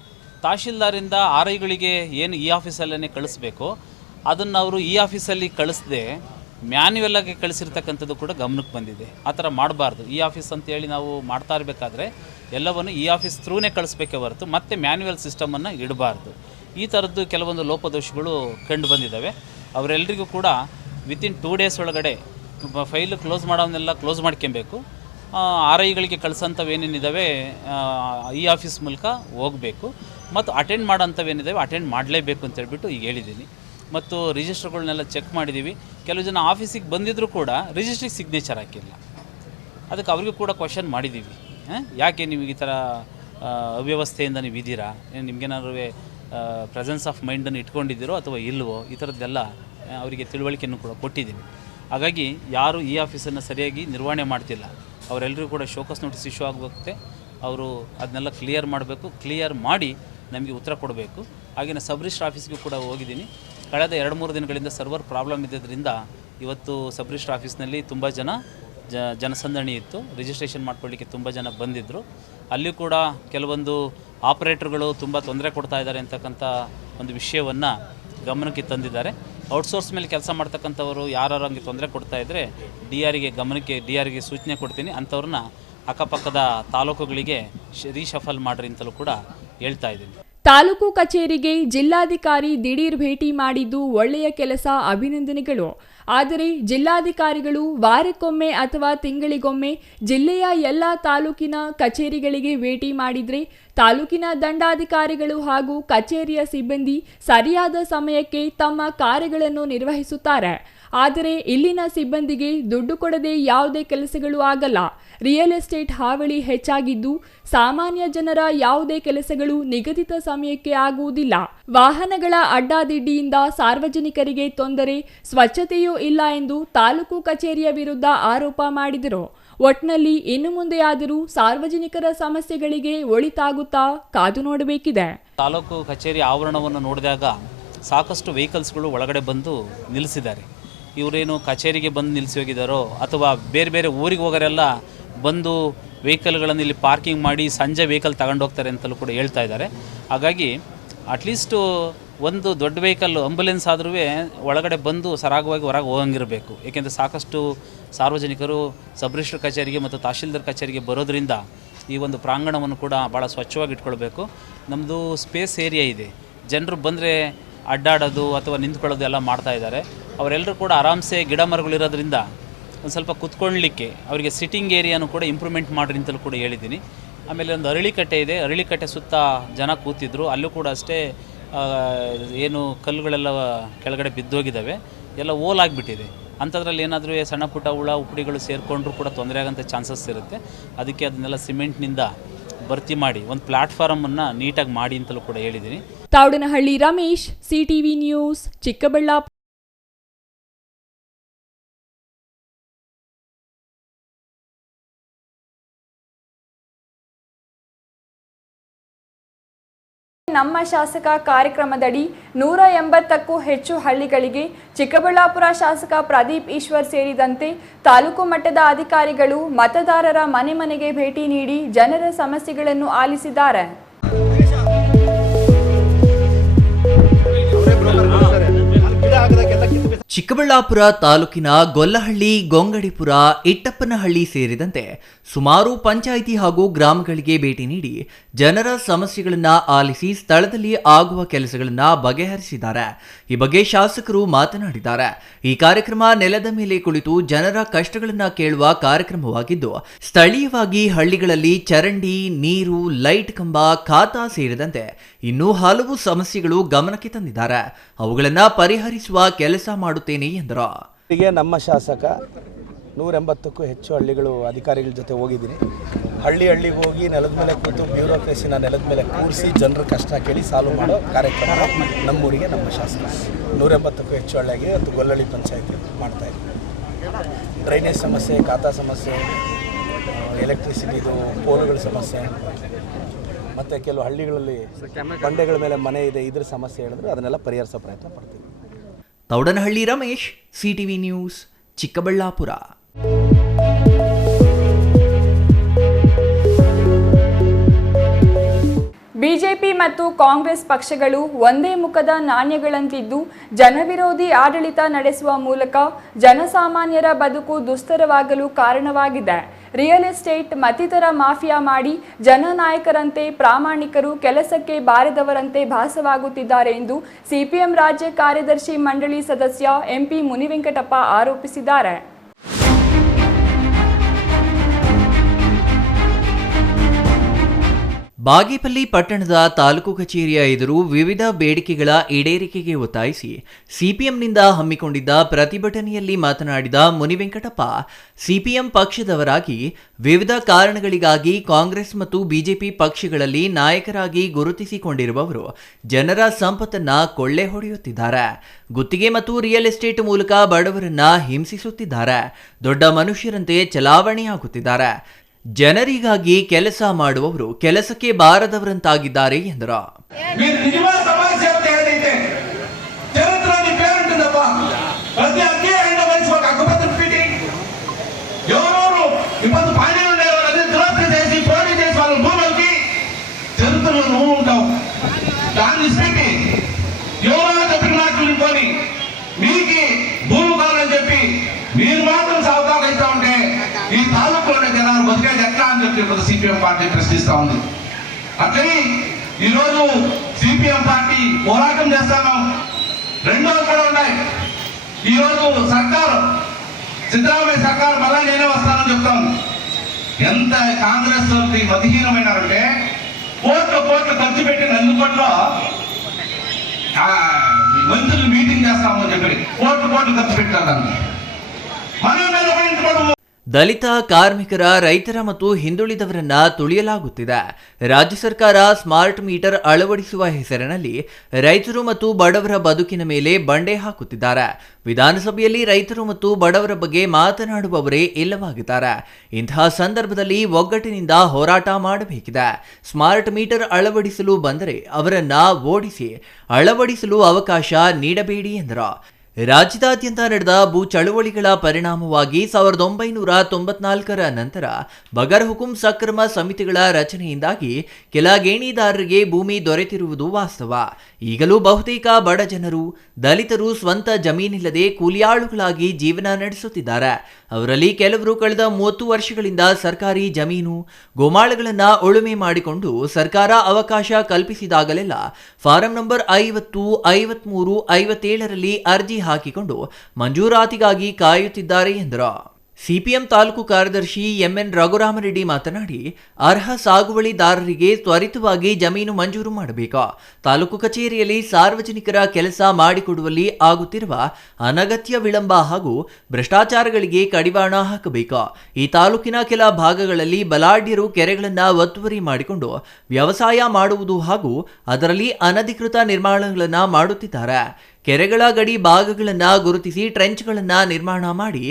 ತಹಶೀಲ್ದಾರಿಂದ RIಗಳಿಗೆ ಏನು ಈ ಆಫೀಸಲ್ಲೇ ಕಳಿಸ್ಬೇಕು ಅದನ್ನು ಅವರು ಈ ಆಫೀಸಲ್ಲಿ ಕಳಿಸದೆ ಮ್ಯಾನ್ಯುವಲ್ಲಾಗಿ ಕಳಿಸಿರ್ತಕ್ಕಂಥದ್ದು ಕೂಡ ಗಮನಕ್ಕೆ ಬಂದಿದೆ. ಆ ಥರ ಮಾಡಬಾರ್ದು. ಈ ಆಫೀಸ್ ಅಂತೇಳಿ ನಾವು ಮಾಡ್ತಾ ಇರಬೇಕಾದ್ರೆ ಎಲ್ಲವನ್ನು ಈ ಆಫೀಸ್ ಥ್ರೂನೇ ಕಳಿಸ್ಬೇಕೇ ಹೊರತು ಮತ್ತೆ ಮ್ಯಾನ್ಯುವಲ್ ಸಿಸ್ಟಮನ್ನು ಇಡಬಾರ್ದು. ಈ ಥರದ್ದು ಕೆಲವೊಂದು ಲೋಪದೋಷಗಳು ಕಂಡು ಬಂದಿದ್ದಾವೆ. ಅವರೆಲ್ಲರಿಗೂ ಕೂಡ ವಿತಿನ್ 2 ಡೇಸ್ ಒಳಗಡೆ ಫೈಲು ಕ್ಲೋಸ್ ಮಾಡೋವನ್ನೆಲ್ಲ ಕ್ಲೋಸ್ ಮಾಡ್ಕೊಬೇಕು. RIಗಳಿಗೆ ಕಳಿಸೋಂಥವೇನೇನಿದ್ದಾವೆ ಈ ಆಫೀಸ್ ಮೂಲಕ ಹೋಗಬೇಕು. ಮತ್ತು ಅಟೆಂಡ್ ಮಾಡೋಂಥವೇನಿದ್ದಾವೆ ಅಟೆಂಡ್ ಮಾಡಲೇಬೇಕು ಅಂತ ಹೇಳ್ಬಿಟ್ಟು ಈಗ ಹೇಳಿದ್ದೀನಿ. ಮತ್ತು ರಿಜಿಸ್ಟರ್ಗಳನ್ನೆಲ್ಲ ಚೆಕ್ ಮಾಡಿದ್ದೀವಿ. ಕೆಲವು ಜನ ಆಫೀಸಿಗೆ ಬಂದಿದ್ದರೂ ಕೂಡ ರಿಜಿಸ್ಟ್ರಿಗೆ ಸಿಗ್ನೇಚರ್ ಹಾಕಿಲ್ಲ. ಅದಕ್ಕೆ ಅವ್ರಿಗೂ ಕೂಡ ಕ್ವಶನ್ ಮಾಡಿದ್ದೀವಿ, ಯಾಕೆ ನೀವು ಈ ಥರ ಅವ್ಯವಸ್ಥೆಯಿಂದ ನೀವು ಇದ್ದೀರಾ, ನಿಮಗೇನಾದ್ರು ಪ್ರೆಸೆನ್ಸ್ ಆಫ್ ಮೈಂಡನ್ನು ಇಟ್ಕೊಂಡಿದ್ದೀರೋ ಅಥವಾ ಇಲ್ವೋ, ಈ ಥರದ್ದೆಲ್ಲ ಅವರಿಗೆ ತಿಳುವಳಿಕೆಯನ್ನು ಕೂಡ ಕೊಟ್ಟಿದ್ದೀನಿ. ಹಾಗಾಗಿ ಯಾರು ಈ ಆಫೀಸನ್ನು ಸರಿಯಾಗಿ ನಿರ್ವಹಣೆ ಮಾಡ್ತಿಲ್ಲ ಅವರೆಲ್ಲರಿಗೂ ಕೂಡ ಶೋಕಸ್ ನೋಟಿಸ್ ಇಶ್ಯೂ ಆಗಬೇಕು. ಅವರು ಅದನ್ನೆಲ್ಲ ಕ್ಲಿಯರ್ ಮಾಡಬೇಕು. ಕ್ಲಿಯರ್ ಮಾಡಿ ನಮಗೆ ಉತ್ತರ ಕೊಡಬೇಕು. ಹಾಗೆಯೇ ಸಬ್ ರಿಜಿಸ್ಟ್ರ್ ಆಫೀಸ್ಗೂ ಕೂಡ ಹೋಗಿದ್ದೀನಿ. ಕಳೆದ 2-3 ದಿನಗಳಿಂದ ಸರ್ವರ್ ಪ್ರಾಬ್ಲಮ್ ಇದ್ದರಿಂದ ಇವತ್ತು ಸಬ್ ರಿಜಿಸ್ಟ್ರ್ ಆಫೀಸ್ನಲ್ಲಿ ತುಂಬ ಜನಸಂದಣಿ ಇತ್ತು. ರಿಜಿಸ್ಟ್ರೇಷನ್ ಮಾಡ್ಕೊಳ್ಳಿಕ್ಕೆ ತುಂಬ ಜನ ಬಂದಿದ್ದರು. ಅಲ್ಲಿ ಕೂಡ ಕೆಲವೊಂದು ಆಪರೇಟರ್ಗಳು ತುಂಬ ತೊಂದರೆ ಕೊಡ್ತಾ ಇದ್ದಾರೆ ಅಂತಕ್ಕಂಥ ಒಂದು ವಿಷಯವನ್ನು ಗಮನಕ್ಕೆ ತಂದಿದ್ದಾರೆ. ಔಟ್ಸೋರ್ಸ್ ಮೇಲೆ ಕೆಲಸ ಮಾಡ್ತಕ್ಕಂಥವರು ಯಾರು ಹಂಗೆ ತೊಂದರೆ ಕೊಡ್ತಾಯಿದ್ರೆ ಡಿ ಆರ್ಗೆ ಸೂಚನೆ ಕೊಡ್ತೀನಿ. ಅಂಥವ್ರನ್ನ ಅಕ್ಕಪಕ್ಕದ ತಾಲೂಕುಗಳಿಗೆ ರೀಶಫಲ್ ಮಾಡಿರಿ ಅಂತಲೂ ಕೂಡ ಹೇಳ್ತಾ ಇದ್ದೀನಿ. ತಾಲೂಕು ಕಚೇರಿಗೆ ಜಿಲ್ಲಾಧಿಕಾರಿ ದಿಢೀರ್ ಭೇಟಿ ಮಾಡಿದ್ದು ಒಳ್ಳೆಯ ಕೆಲಸ, ಅಭಿನಂದನೆಗಳು. ಆದರೆ ಜಿಲ್ಲಾಧಿಕಾರಿಗಳು ವಾರಕ್ಕೊಮ್ಮೆ ಅಥವಾ ತಿಂಗಳಿಗೊಮ್ಮೆ ಜಿಲ್ಲೆಯ ಎಲ್ಲ ತಾಲೂಕಿನ ಕಚೇರಿಗಳಿಗೆ ಭೇಟಿ ಮಾಡಿದರೆ ತಾಲೂಕಿನ ದಂಡಾಧಿಕಾರಿಗಳು ಹಾಗೂ ಕಚೇರಿಯ ಸಿಬ್ಬಂದಿ ಸರಿಯಾದ ಸಮಯಕ್ಕೆ ತಮ್ಮ ಕಾರ್ಯಗಳನ್ನು ನಿರ್ವಹಿಸುತ್ತಾರೆ. ಆದರೆ ಇಲ್ಲಿನ ಸಿಬ್ಬಂದಿಗೆ ದುಡ್ಡು ಕೊಡದೆ ಯಾವುದೇ ಕೆಲಸಗಳು ಆಗಲ್ಲ. ರಿಯಲ್ ಎಸ್ಟೇಟ್ ಹಾವಳಿ ಹೆಚ್ಚಾಗಿದ್ದು ಸಾಮಾನ್ಯ ಜನರ ಯಾವುದೇ ಕೆಲಸಗಳು ನಿಗದಿತ ಸಮಯಕ್ಕೆ ಆಗುವುದಿಲ್ಲ. ವಾಹನಗಳ ಅಡ್ಡಾದಿಡ್ಡಿಯಿಂದ ಸಾರ್ವಜನಿಕರಿಗೆ ತೊಂದರೆ, ಸ್ವಚ್ಛತೆಯೂ ಇಲ್ಲ ಎಂದು ತಾಲೂಕು ಕಚೇರಿಯ ವಿರುದ್ಧ ಆರೋಪ ಮಾಡಿದರು. ಒಟ್ನಲ್ಲಿ ಇನ್ನು ಮುಂದೆಯಾದರೂ ಸಾರ್ವಜನಿಕರ ಸಮಸ್ಯೆಗಳಿಗೆ ಒಳಿತಾಗುತ್ತಾ ಕಾದು ನೋಡಬೇಕಿದೆ. ತಾಲೂಕು ಕಚೇರಿ ಆವರಣವನ್ನು ನೋಡಿದಾಗ ಸಾಕಷ್ಟು ವೆಹಿಕಲ್ಸ್ಗಳು ಒಳಗಡೆ ಬಂದು ನಿಲ್ಲಿಸಿದ್ದಾರೆ. ಇವರೇನು ಕಚೇರಿಗೆ ಬಂದು ನಿಲ್ಲಿಸಿ ಹೋಗಿದ್ದಾರೋ ಅಥವಾ ಬೇರೆ ಬೇರೆ ಊರಿಗೆ ಹೋಗೋರೆಲ್ಲ ಬಂದು ವೆಹಿಕಲ್ಗಳನ್ನು ಇಲ್ಲಿ ಪಾರ್ಕಿಂಗ್ ಮಾಡಿ ಸಂಜೆ ವೆಹಿಕಲ್ ತಗೊಂಡು ಹೋಗ್ತಾರೆ ಅಂತಲೂ ಕೂಡ ಹೇಳ್ತಾ ಇದ್ದಾರೆ. ಹಾಗಾಗಿ ಅಟ್ಲೀಸ್ಟು ಒಂದು ದೊಡ್ಡ ವೆಹಿಕಲ್ ಆಂಬುಲೆನ್ಸ್ ಆದ್ರೂ ಒಳಗಡೆ ಬಂದು ಸರಾಗವಾಗಿ ಹೊರಗೆ ಹೋಗಂಗಿರಬೇಕು. ಏಕೆಂದರೆ ಸಾಕಷ್ಟು ಸಾರ್ವಜನಿಕರು ಸಬ್ ರಿಜಿಸ್ಟ್ರ್ ಕಚೇರಿಗೆ ಮತ್ತು ತಹಶೀಲ್ದಾರ್ ಕಚೇರಿಗೆ ಬರೋದ್ರಿಂದ ಈ ಒಂದು ಪ್ರಾಂಗಣವನ್ನು ಕೂಡ ಭಾಳ ಸ್ವಚ್ಛವಾಗಿ ಇಟ್ಕೊಳ್ಬೇಕು. ನಮ್ಮದು ಸ್ಪೇಸ್ ಏರಿಯಾ ಇದೆ, ಜನರು ಬಂದರೆ ಅಡ್ಡಾಡೋದು ಅಥವಾ ನಿಂತ್ಕೊಳ್ಳೋದು ಎಲ್ಲ ಮಾಡ್ತಾ ಇದ್ದಾರೆ. ಅವರೆಲ್ಲರೂ ಕೂಡ ಆರಾಮ್ಸೆ ಗಿಡ ಮರಗಳಿರೋದ್ರಿಂದ ಒಂದು ಸ್ವಲ್ಪ ಕುತ್ಕೊಳ್ಳಲಿಕ್ಕೆ ಅವರಿಗೆ ಸಿಟ್ಟಿಂಗ್ ಏರಿಯಾನು ಕೂಡ ಇಂಪ್ರೂವ್ಮೆಂಟ್ ಮಾಡಿರಿ ಅಂತಲೂ ಕೂಡ ಹೇಳಿದ್ದೀನಿ. ಆಮೇಲೆ ಒಂದು ಅರಳಿಕಟ್ಟೆ ಇದೆ, ಅರಳಿಕಟ್ಟೆ ಸುತ್ತ ಜನ ಕೂತಿದ್ರು, ಅಲ್ಲೂ ಕೂಡ ಅಷ್ಟೇ ಏನು ಕಲ್ಲುಗಳೆಲ್ಲ ಕೆಳಗಡೆ ಬಿದ್ದೋಗಿದ್ದಾವೆ, ಎಲ್ಲ ಓಲಾಗಿಬಿಟ್ಟಿದೆ. ಅಂಥದ್ರಲ್ಲಿ ಏನಾದರೂ ಸಣ್ಣ ಪುಟ್ಟ ಹುಳ ಉಪ್ಪಡಿಗಳು ಸೇರಿಕೊಂಡ್ರೂ ಕೂಡ ತೊಂದರೆ ಆಗೋಂಥ ಚಾನ್ಸಸ್ ಇರುತ್ತೆ. ಅದಕ್ಕೆ ಅದನ್ನೆಲ್ಲ ಸಿಮೆಂಟ್ನಿಂದ ಭರ್ತಿ ಮಾಡಿ ಒಂದು ಪ್ಲಾಟ್ಫಾರ್ಮನ್ನು ನೀಟಾಗಿ ಮಾಡಿ ಅಂತಲೂ ಕೂಡ ಹೇಳಿದ್ದೀನಿ. ತಾವಡನಹಳ್ಳಿ ರಮೇಶ್, ಸಿಟಿವಿ ನ್ಯೂಸ್, ಚಿಕ್ಕಬಳ್ಳಾಪುರ. ನಮ್ಮ ಶಾಸಕ ಕಾರ್ಯಕ್ರಮದಡಿ 180ಕ್ಕೂ ಹೆಚ್ಚು ಹಳ್ಳಿಗಳಿಗೆ ಚಿಕ್ಕಬಳ್ಳಾಪುರ ಶಾಸಕ ಪ್ರದೀಪ್ ಈಶ್ವರ್ ಸೇರಿದಂತೆ ತಾಲೂಕು ಮಟ್ಟದ ಅಧಿಕಾರಿಗಳು ಮತದಾರರ ಮನೆ ಮನೆಗೆ ಭೇಟಿ ನೀಡಿ ಜನರ ಸಮಸ್ಯೆಗಳನ್ನು ಆಲಿಸಿದ್ದಾರೆ. ಚಿಕ್ಕಬಳ್ಳಾಪುರ ತಾಲೂಕಿನ ಗೊಲ್ಲಹಳ್ಳಿ, ಗೊಂಗಡಿಪುರ, ಇಟ್ಟಪ್ಪನಹಳ್ಳಿ ಸೇರಿದಂತೆ ಸುಮಾರು ಪಂಚಾಯಿತಿ ಹಾಗೂ ಗ್ರಾಮಗಳಿಗೆ ಭೇಟಿ ನೀಡಿ ಜನರ ಸಮಸ್ಯೆಗಳನ್ನು ಆಲಿಸಿ ಸ್ಥಳದಲ್ಲಿ ಆಗುವ ಕೆಲಸಗಳನ್ನು ಬಗೆಹರಿಸಿದ್ದಾರೆ. ಈ ಬಗ್ಗೆ ಶಾಸಕರು ಮಾತನಾಡಿದ್ದಾರೆ. ಈ ಕಾರ್ಯಕ್ರಮ ನೆಲದ ಮೇಲೆ ಕುಳಿತು ಜನರ ಕಷ್ಟಗಳನ್ನು ಕೇಳುವ ಕಾರ್ಯಕ್ರಮವಾಗಿದ್ದು, ಸ್ಥಳೀಯವಾಗಿ ಹಳ್ಳಿಗಳಲ್ಲಿ ಚರಂಡಿ, ನೀರು, ಲೈಟ್ ಕಂಬ, ಖಾತಾ ಸೇರಿದಂತೆ ಇನ್ನೂ ಹಲವು ಸಮಸ್ಯೆಗಳು ಗಮನಕ್ಕೆ ತಂದಿದ್ದಾರೆ. ಅವುಗಳನ್ನು ಪರಿಹರಿಸುವ ಕೆಲಸ ಮಾಡುತ್ತೇನೆ ಎಂದರು. ನಮ್ಮ ಶಾಸಕ 180ಕ್ಕೂ ಹೆಚ್ಚು ಹಳ್ಳಿಗಳು ಅಧಿಕಾರಿಗಳ ಜೊತೆ ಹೋಗಿದ್ದೀನಿ. ಹಳ್ಳಿಗೆ ಹೋಗಿ ನೆಲದ ಮೇಲೆ ಕೂತು ಬ್ಯೂರೋಕ್ರಸಿನ ನೆಲದ ಮೇಲೆ ಕೂರಿಸಿ ಜನರ ಕಷ್ಟ ಕೇಳಿ ಸಾಲ್ವ್ ಮಾಡೋ ಕಾರ್ಯಕ್ರಮ ನಮ್ಮೂರಿಗೆ ನಮ್ಮ ಶಾಸಕ 180ಕ್ಕೂ ಹೆಚ್ಚು ಹಳ್ಳಿಗೆ ಮತ್ತು ಗೊಲ್ಲಹಳ್ಳಿ ಪಂಚಾಯತಿ ಮಾಡ್ತಾಯಿದ್ವಿ. ಡ್ರೈನೇಜ್ ಸಮಸ್ಯೆ, ಖಾತಾ ಸಮಸ್ಯೆ, ಎಲೆಕ್ಟ್ರಿಸಿಟಿದು ಪೋಲ್ಗಳ ಸಮಸ್ಯೆ, ಮತ್ತು ಕೆಲವು ಹಳ್ಳಿಗಳಲ್ಲಿ ಬಂಡೆಗಳ ಮೇಲೆ ಮನೆ ಇದೆ, ಇದ್ರ ಸಮಸ್ಯೆ ಹೇಳಿದ್ರೆ ಅದನ್ನೆಲ್ಲ ಪರಿಹರಿಸೋ ಪ್ರಯತ್ನ ಪಡ್ತೀವಿ. Toudanahalli Ramesh, CTV news, Chikkaballapura. BJP ಮತ್ತು ಕಾಂಗ್ರೆಸ್ ಪಕ್ಷಗಳು ಒಂದೇ ಮುಖದ ನಾಣ್ಯಗಳಂತಿದ್ದು ಜನವಿರೋಧಿ ಆಡಳಿತ ನಡೆಸುವ ಮೂಲಕ ಜನಸಾಮಾನ್ಯರ ಬದುಕು ದುಸ್ತರವಾಗಲು ಕಾರಣವಾಗಿದೆ. ರಿಯಲ್ ಎಸ್ಟೇಟ್ ಮತ್ತಿತರ ಮಾಫಿಯಾ ಮಾಡಿ ಜನನಾಯಕರಂತೆ ಪ್ರಾಮಾಣಿಕರು ಕೆಲಸಕ್ಕೆ ಬಾರದವರಂತೆ ಭಾಸವಾಗುತ್ತಿದ್ದಾರೆ ಎಂದು ಸಿಪಿಎಂ ರಾಜ್ಯ ಕಾರ್ಯದರ್ಶಿ ಮಂಡಳಿ ಸದಸ್ಯ ಎಂಪಿ ಮುನಿವೆಂಕಟಪ್ಪ ಆರೋಪಿಸಿದ್ದಾರೆ. ಬಾಗೇಪಲ್ಲಿ ಪಟ್ಟಣದ ತಾಲೂಕು ಕಚೇರಿಯ ಎದುರು ವಿವಿಧ ಬೇಡಿಕೆಗಳ ಈಡೇರಿಕೆಗೆ ಒತ್ತಾಯಿಸಿ ಸಿಪಿಎಂನಿಂದ ಹಮ್ಮಿಕೊಂಡಿದ್ದ ಪ್ರತಿಭಟನೆಯಲ್ಲಿ ಮಾತನಾಡಿದ ಮುನಿವೆಂಕಟಪ್ಪ, ಸಿಪಿಎಂ ಪಕ್ಷದವರಾಗಿ ವಿವಿಧ ಕಾರಣಗಳಿಗಾಗಿ ಕಾಂಗ್ರೆಸ್ ಮತ್ತು ಬಿಜೆಪಿ ಪಕ್ಷಗಳಲ್ಲಿ ನಾಯಕರಾಗಿ ಗುರುತಿಸಿಕೊಂಡಿರುವವರು ಜನರ ಸಂಪತ್ತನ್ನ ಕೊಳ್ಳೆ ಹೊಡೆಯುತ್ತಿದ್ದಾರೆ. ಗುತ್ತಿಗೆ ಮತ್ತು ರಿಯಲ್ ಎಸ್ಟೇಟ್ ಮೂಲಕ ಬಡವರನ್ನ ಹಿಂಸಿಸುತ್ತಿದ್ದಾರೆ. ದೊಡ್ಡ ಮನುಷ್ಯರಂತೆ ಚಲಾವಣೆಯಾಗುತ್ತಿದ್ದಾರೆ. ಜನರಿಗಾಗಿ ಕೆಲಸ ಮಾಡುವವರು ಕೆಲಸಕ್ಕೆ ಬಾರದವರಂತಾಗಿದ್ದಾರೆ ಎಂದರು. మీరు మాత్రం సాగుతాగా ఇస్తా ఉంటే ఈ తాలూకులోనే జనాలు బతికేది ఎట్లా అని చెప్పి సిపిఎం పార్టీ ప్రశ్నిస్తా ఉంది. అట్లనే ఈరోజు సిపిఎం పార్టీ పోరాటం చేస్తాను. రెండోది కూడా ఉన్నాయి. ఈరోజు సర్కారు, సిద్ధరామయ్య సర్కారు మళ్ళా నేనే వస్తానని చెప్తాను. ఎంత కాంగ్రెస్ మతిహీనమైనారంటే కోట్లు ఖర్చు పెట్టి నందుకోట్లో మంత్రులు మీటింగ్ చేస్తామని చెప్పి కోట్లు ఖర్చు పెట్టారు. ದಲಿತ, ಕಾರ್ಮಿಕರ, ರೈತರ ಮತ್ತು ಹಿಂದುಳಿದವರನ್ನ ತುಳಿಯಲಾಗುತ್ತಿದೆ. ರಾಜ್ಯ ಸರ್ಕಾರ ಸ್ಮಾರ್ಟ್ ಮೀಟರ್ ಅಳವಡಿಸುವ ಹೆಸರಿನಲ್ಲಿ ರೈತರು ಮತ್ತು ಬಡವರ ಬದುಕಿನ ಮೇಲೆ ಬಂಡೆ ಹಾಕುತ್ತಿದ್ದಾರೆ. ವಿಧಾನಸಭೆಯಲ್ಲಿ ರೈತರು ಮತ್ತು ಬಡವರ ಬಗ್ಗೆ ಮಾತನಾಡುವವರೇ ಇಲ್ಲವಾಗಿದ್ದಾರೆ. ಇಂತಹ ಸಂದರ್ಭದಲ್ಲಿ ಒಗ್ಗಟ್ಟಿನಿಂದ ಹೋರಾಟ ಮಾಡಬೇಕಿದೆ. ಸ್ಮಾರ್ಟ್ ಮೀಟರ್ ಅಳವಡಿಸಲು ಬಂದರೆ ಅವರನ್ನ ಓಡಿಸಿ ಅಳವಡಿಸಲು ಅವಕಾಶ ನೀಡಬೇಡಿ ಎಂದರು. ರಾಜ್ಯದಾದ್ಯಂತ ನಡೆದ ಭೂ ಚಳುವಳಿಗಳ ಪರಿಣಾಮವಾಗಿ 1994ರ ನಂತರ ಬಗರ್ ಹುಕುಂ ಸಕ್ರಮ ಸಮಿತಿಗಳ ರಚನೆಯಿಂದಾಗಿ ಕೆಲ ಗೇಣಿದಾರರಿಗೆ ಭೂಮಿ ದೊರೆತಿರುವುದು ವಾಸ್ತವ. ಈಗಲೂ ಬಹುತೇಕ ಬಡ ಜನರು, ದಲಿತರು ಸ್ವಂತ ಜಮೀನಿಲ್ಲದೆ ಕೂಲಿಯಾಳುಗಳಾಗಿ ಜೀವನ ನಡೆಸುತ್ತಿದ್ದಾರೆ. ಅವರಲ್ಲಿ ಕೆಲವರು ಕಳೆದ 30 ವರ್ಷಗಳಿಂದ ಸರ್ಕಾರಿ ಜಮೀನು, ಗೋಮಾಳಗಳನ್ನು ಉಳುಮೆ ಮಾಡಿಕೊಂಡು ಸರ್ಕಾರ ಅವಕಾಶ ಕಲ್ಪಿಸಿದಾಗಲೆಲ್ಲ ಫಾರಂ ನಂಬರ್ 50, 53, 57ರಲ್ಲಿ ಅರ್ಜಿ ಹಾಕಿಕೊಂಡು ಮಂಜೂರಾತಿಗಾಗಿ ಕಾಯುತ್ತಿದ್ದಾರೆ ಎಂದರು. ಸಿಪಿಎಂ ತಾಲೂಕು ಕಾರ್ಯದರ್ಶಿ ಎಂಎನ್ ರಘುರಾಮರೆಡ್ಡಿ ಮಾತನಾಡಿ, ಅರ್ಹ ಸಾಗುವಳಿದಾರರಿಗೆ ತ್ವರಿತವಾಗಿ ಜಮೀನು ಮಂಜೂರು ಮಾಡಬೇಕು. ತಾಲೂಕು ಕಚೇರಿಯಲ್ಲಿ ಸಾರ್ವಜನಿಕರ ಕೆಲಸ ಮಾಡಿಕೊಡುವಲ್ಲಿ ಆಗುತ್ತಿರುವ ಅನಗತ್ಯ ವಿಳಂಬ ಹಾಗೂ ಭ್ರಷ್ಟಾಚಾರಗಳಿಗೆ ಕಡಿವಾಣ ಹಾಕಬೇಕು. ಈ ತಾಲೂಕಿನ ಕೆಲ ಭಾಗಗಳಲ್ಲಿ ಬಲಾಢ್ಯರು ಕೆರೆಗಳನ್ನು ಒತ್ತುವರಿ ಮಾಡಿಕೊಂಡು ವ್ಯವಸಾಯ ಮಾಡುವುದು ಹಾಗೂ ಅದರಲ್ಲಿ ಅನಧಿಕೃತ ನಿರ್ಮಾಣಗಳನ್ನು ಮಾಡುತ್ತಿದ್ದಾರೆ. ಕೆರೆಗಳ ಗಡಿ ಭಾಗಗಳನ್ನು ಗುರುತಿಸಿ ಟ್ರೆಂಚ್ಗಳನ್ನು ನಿರ್ಮಾಣ ಮಾಡಿ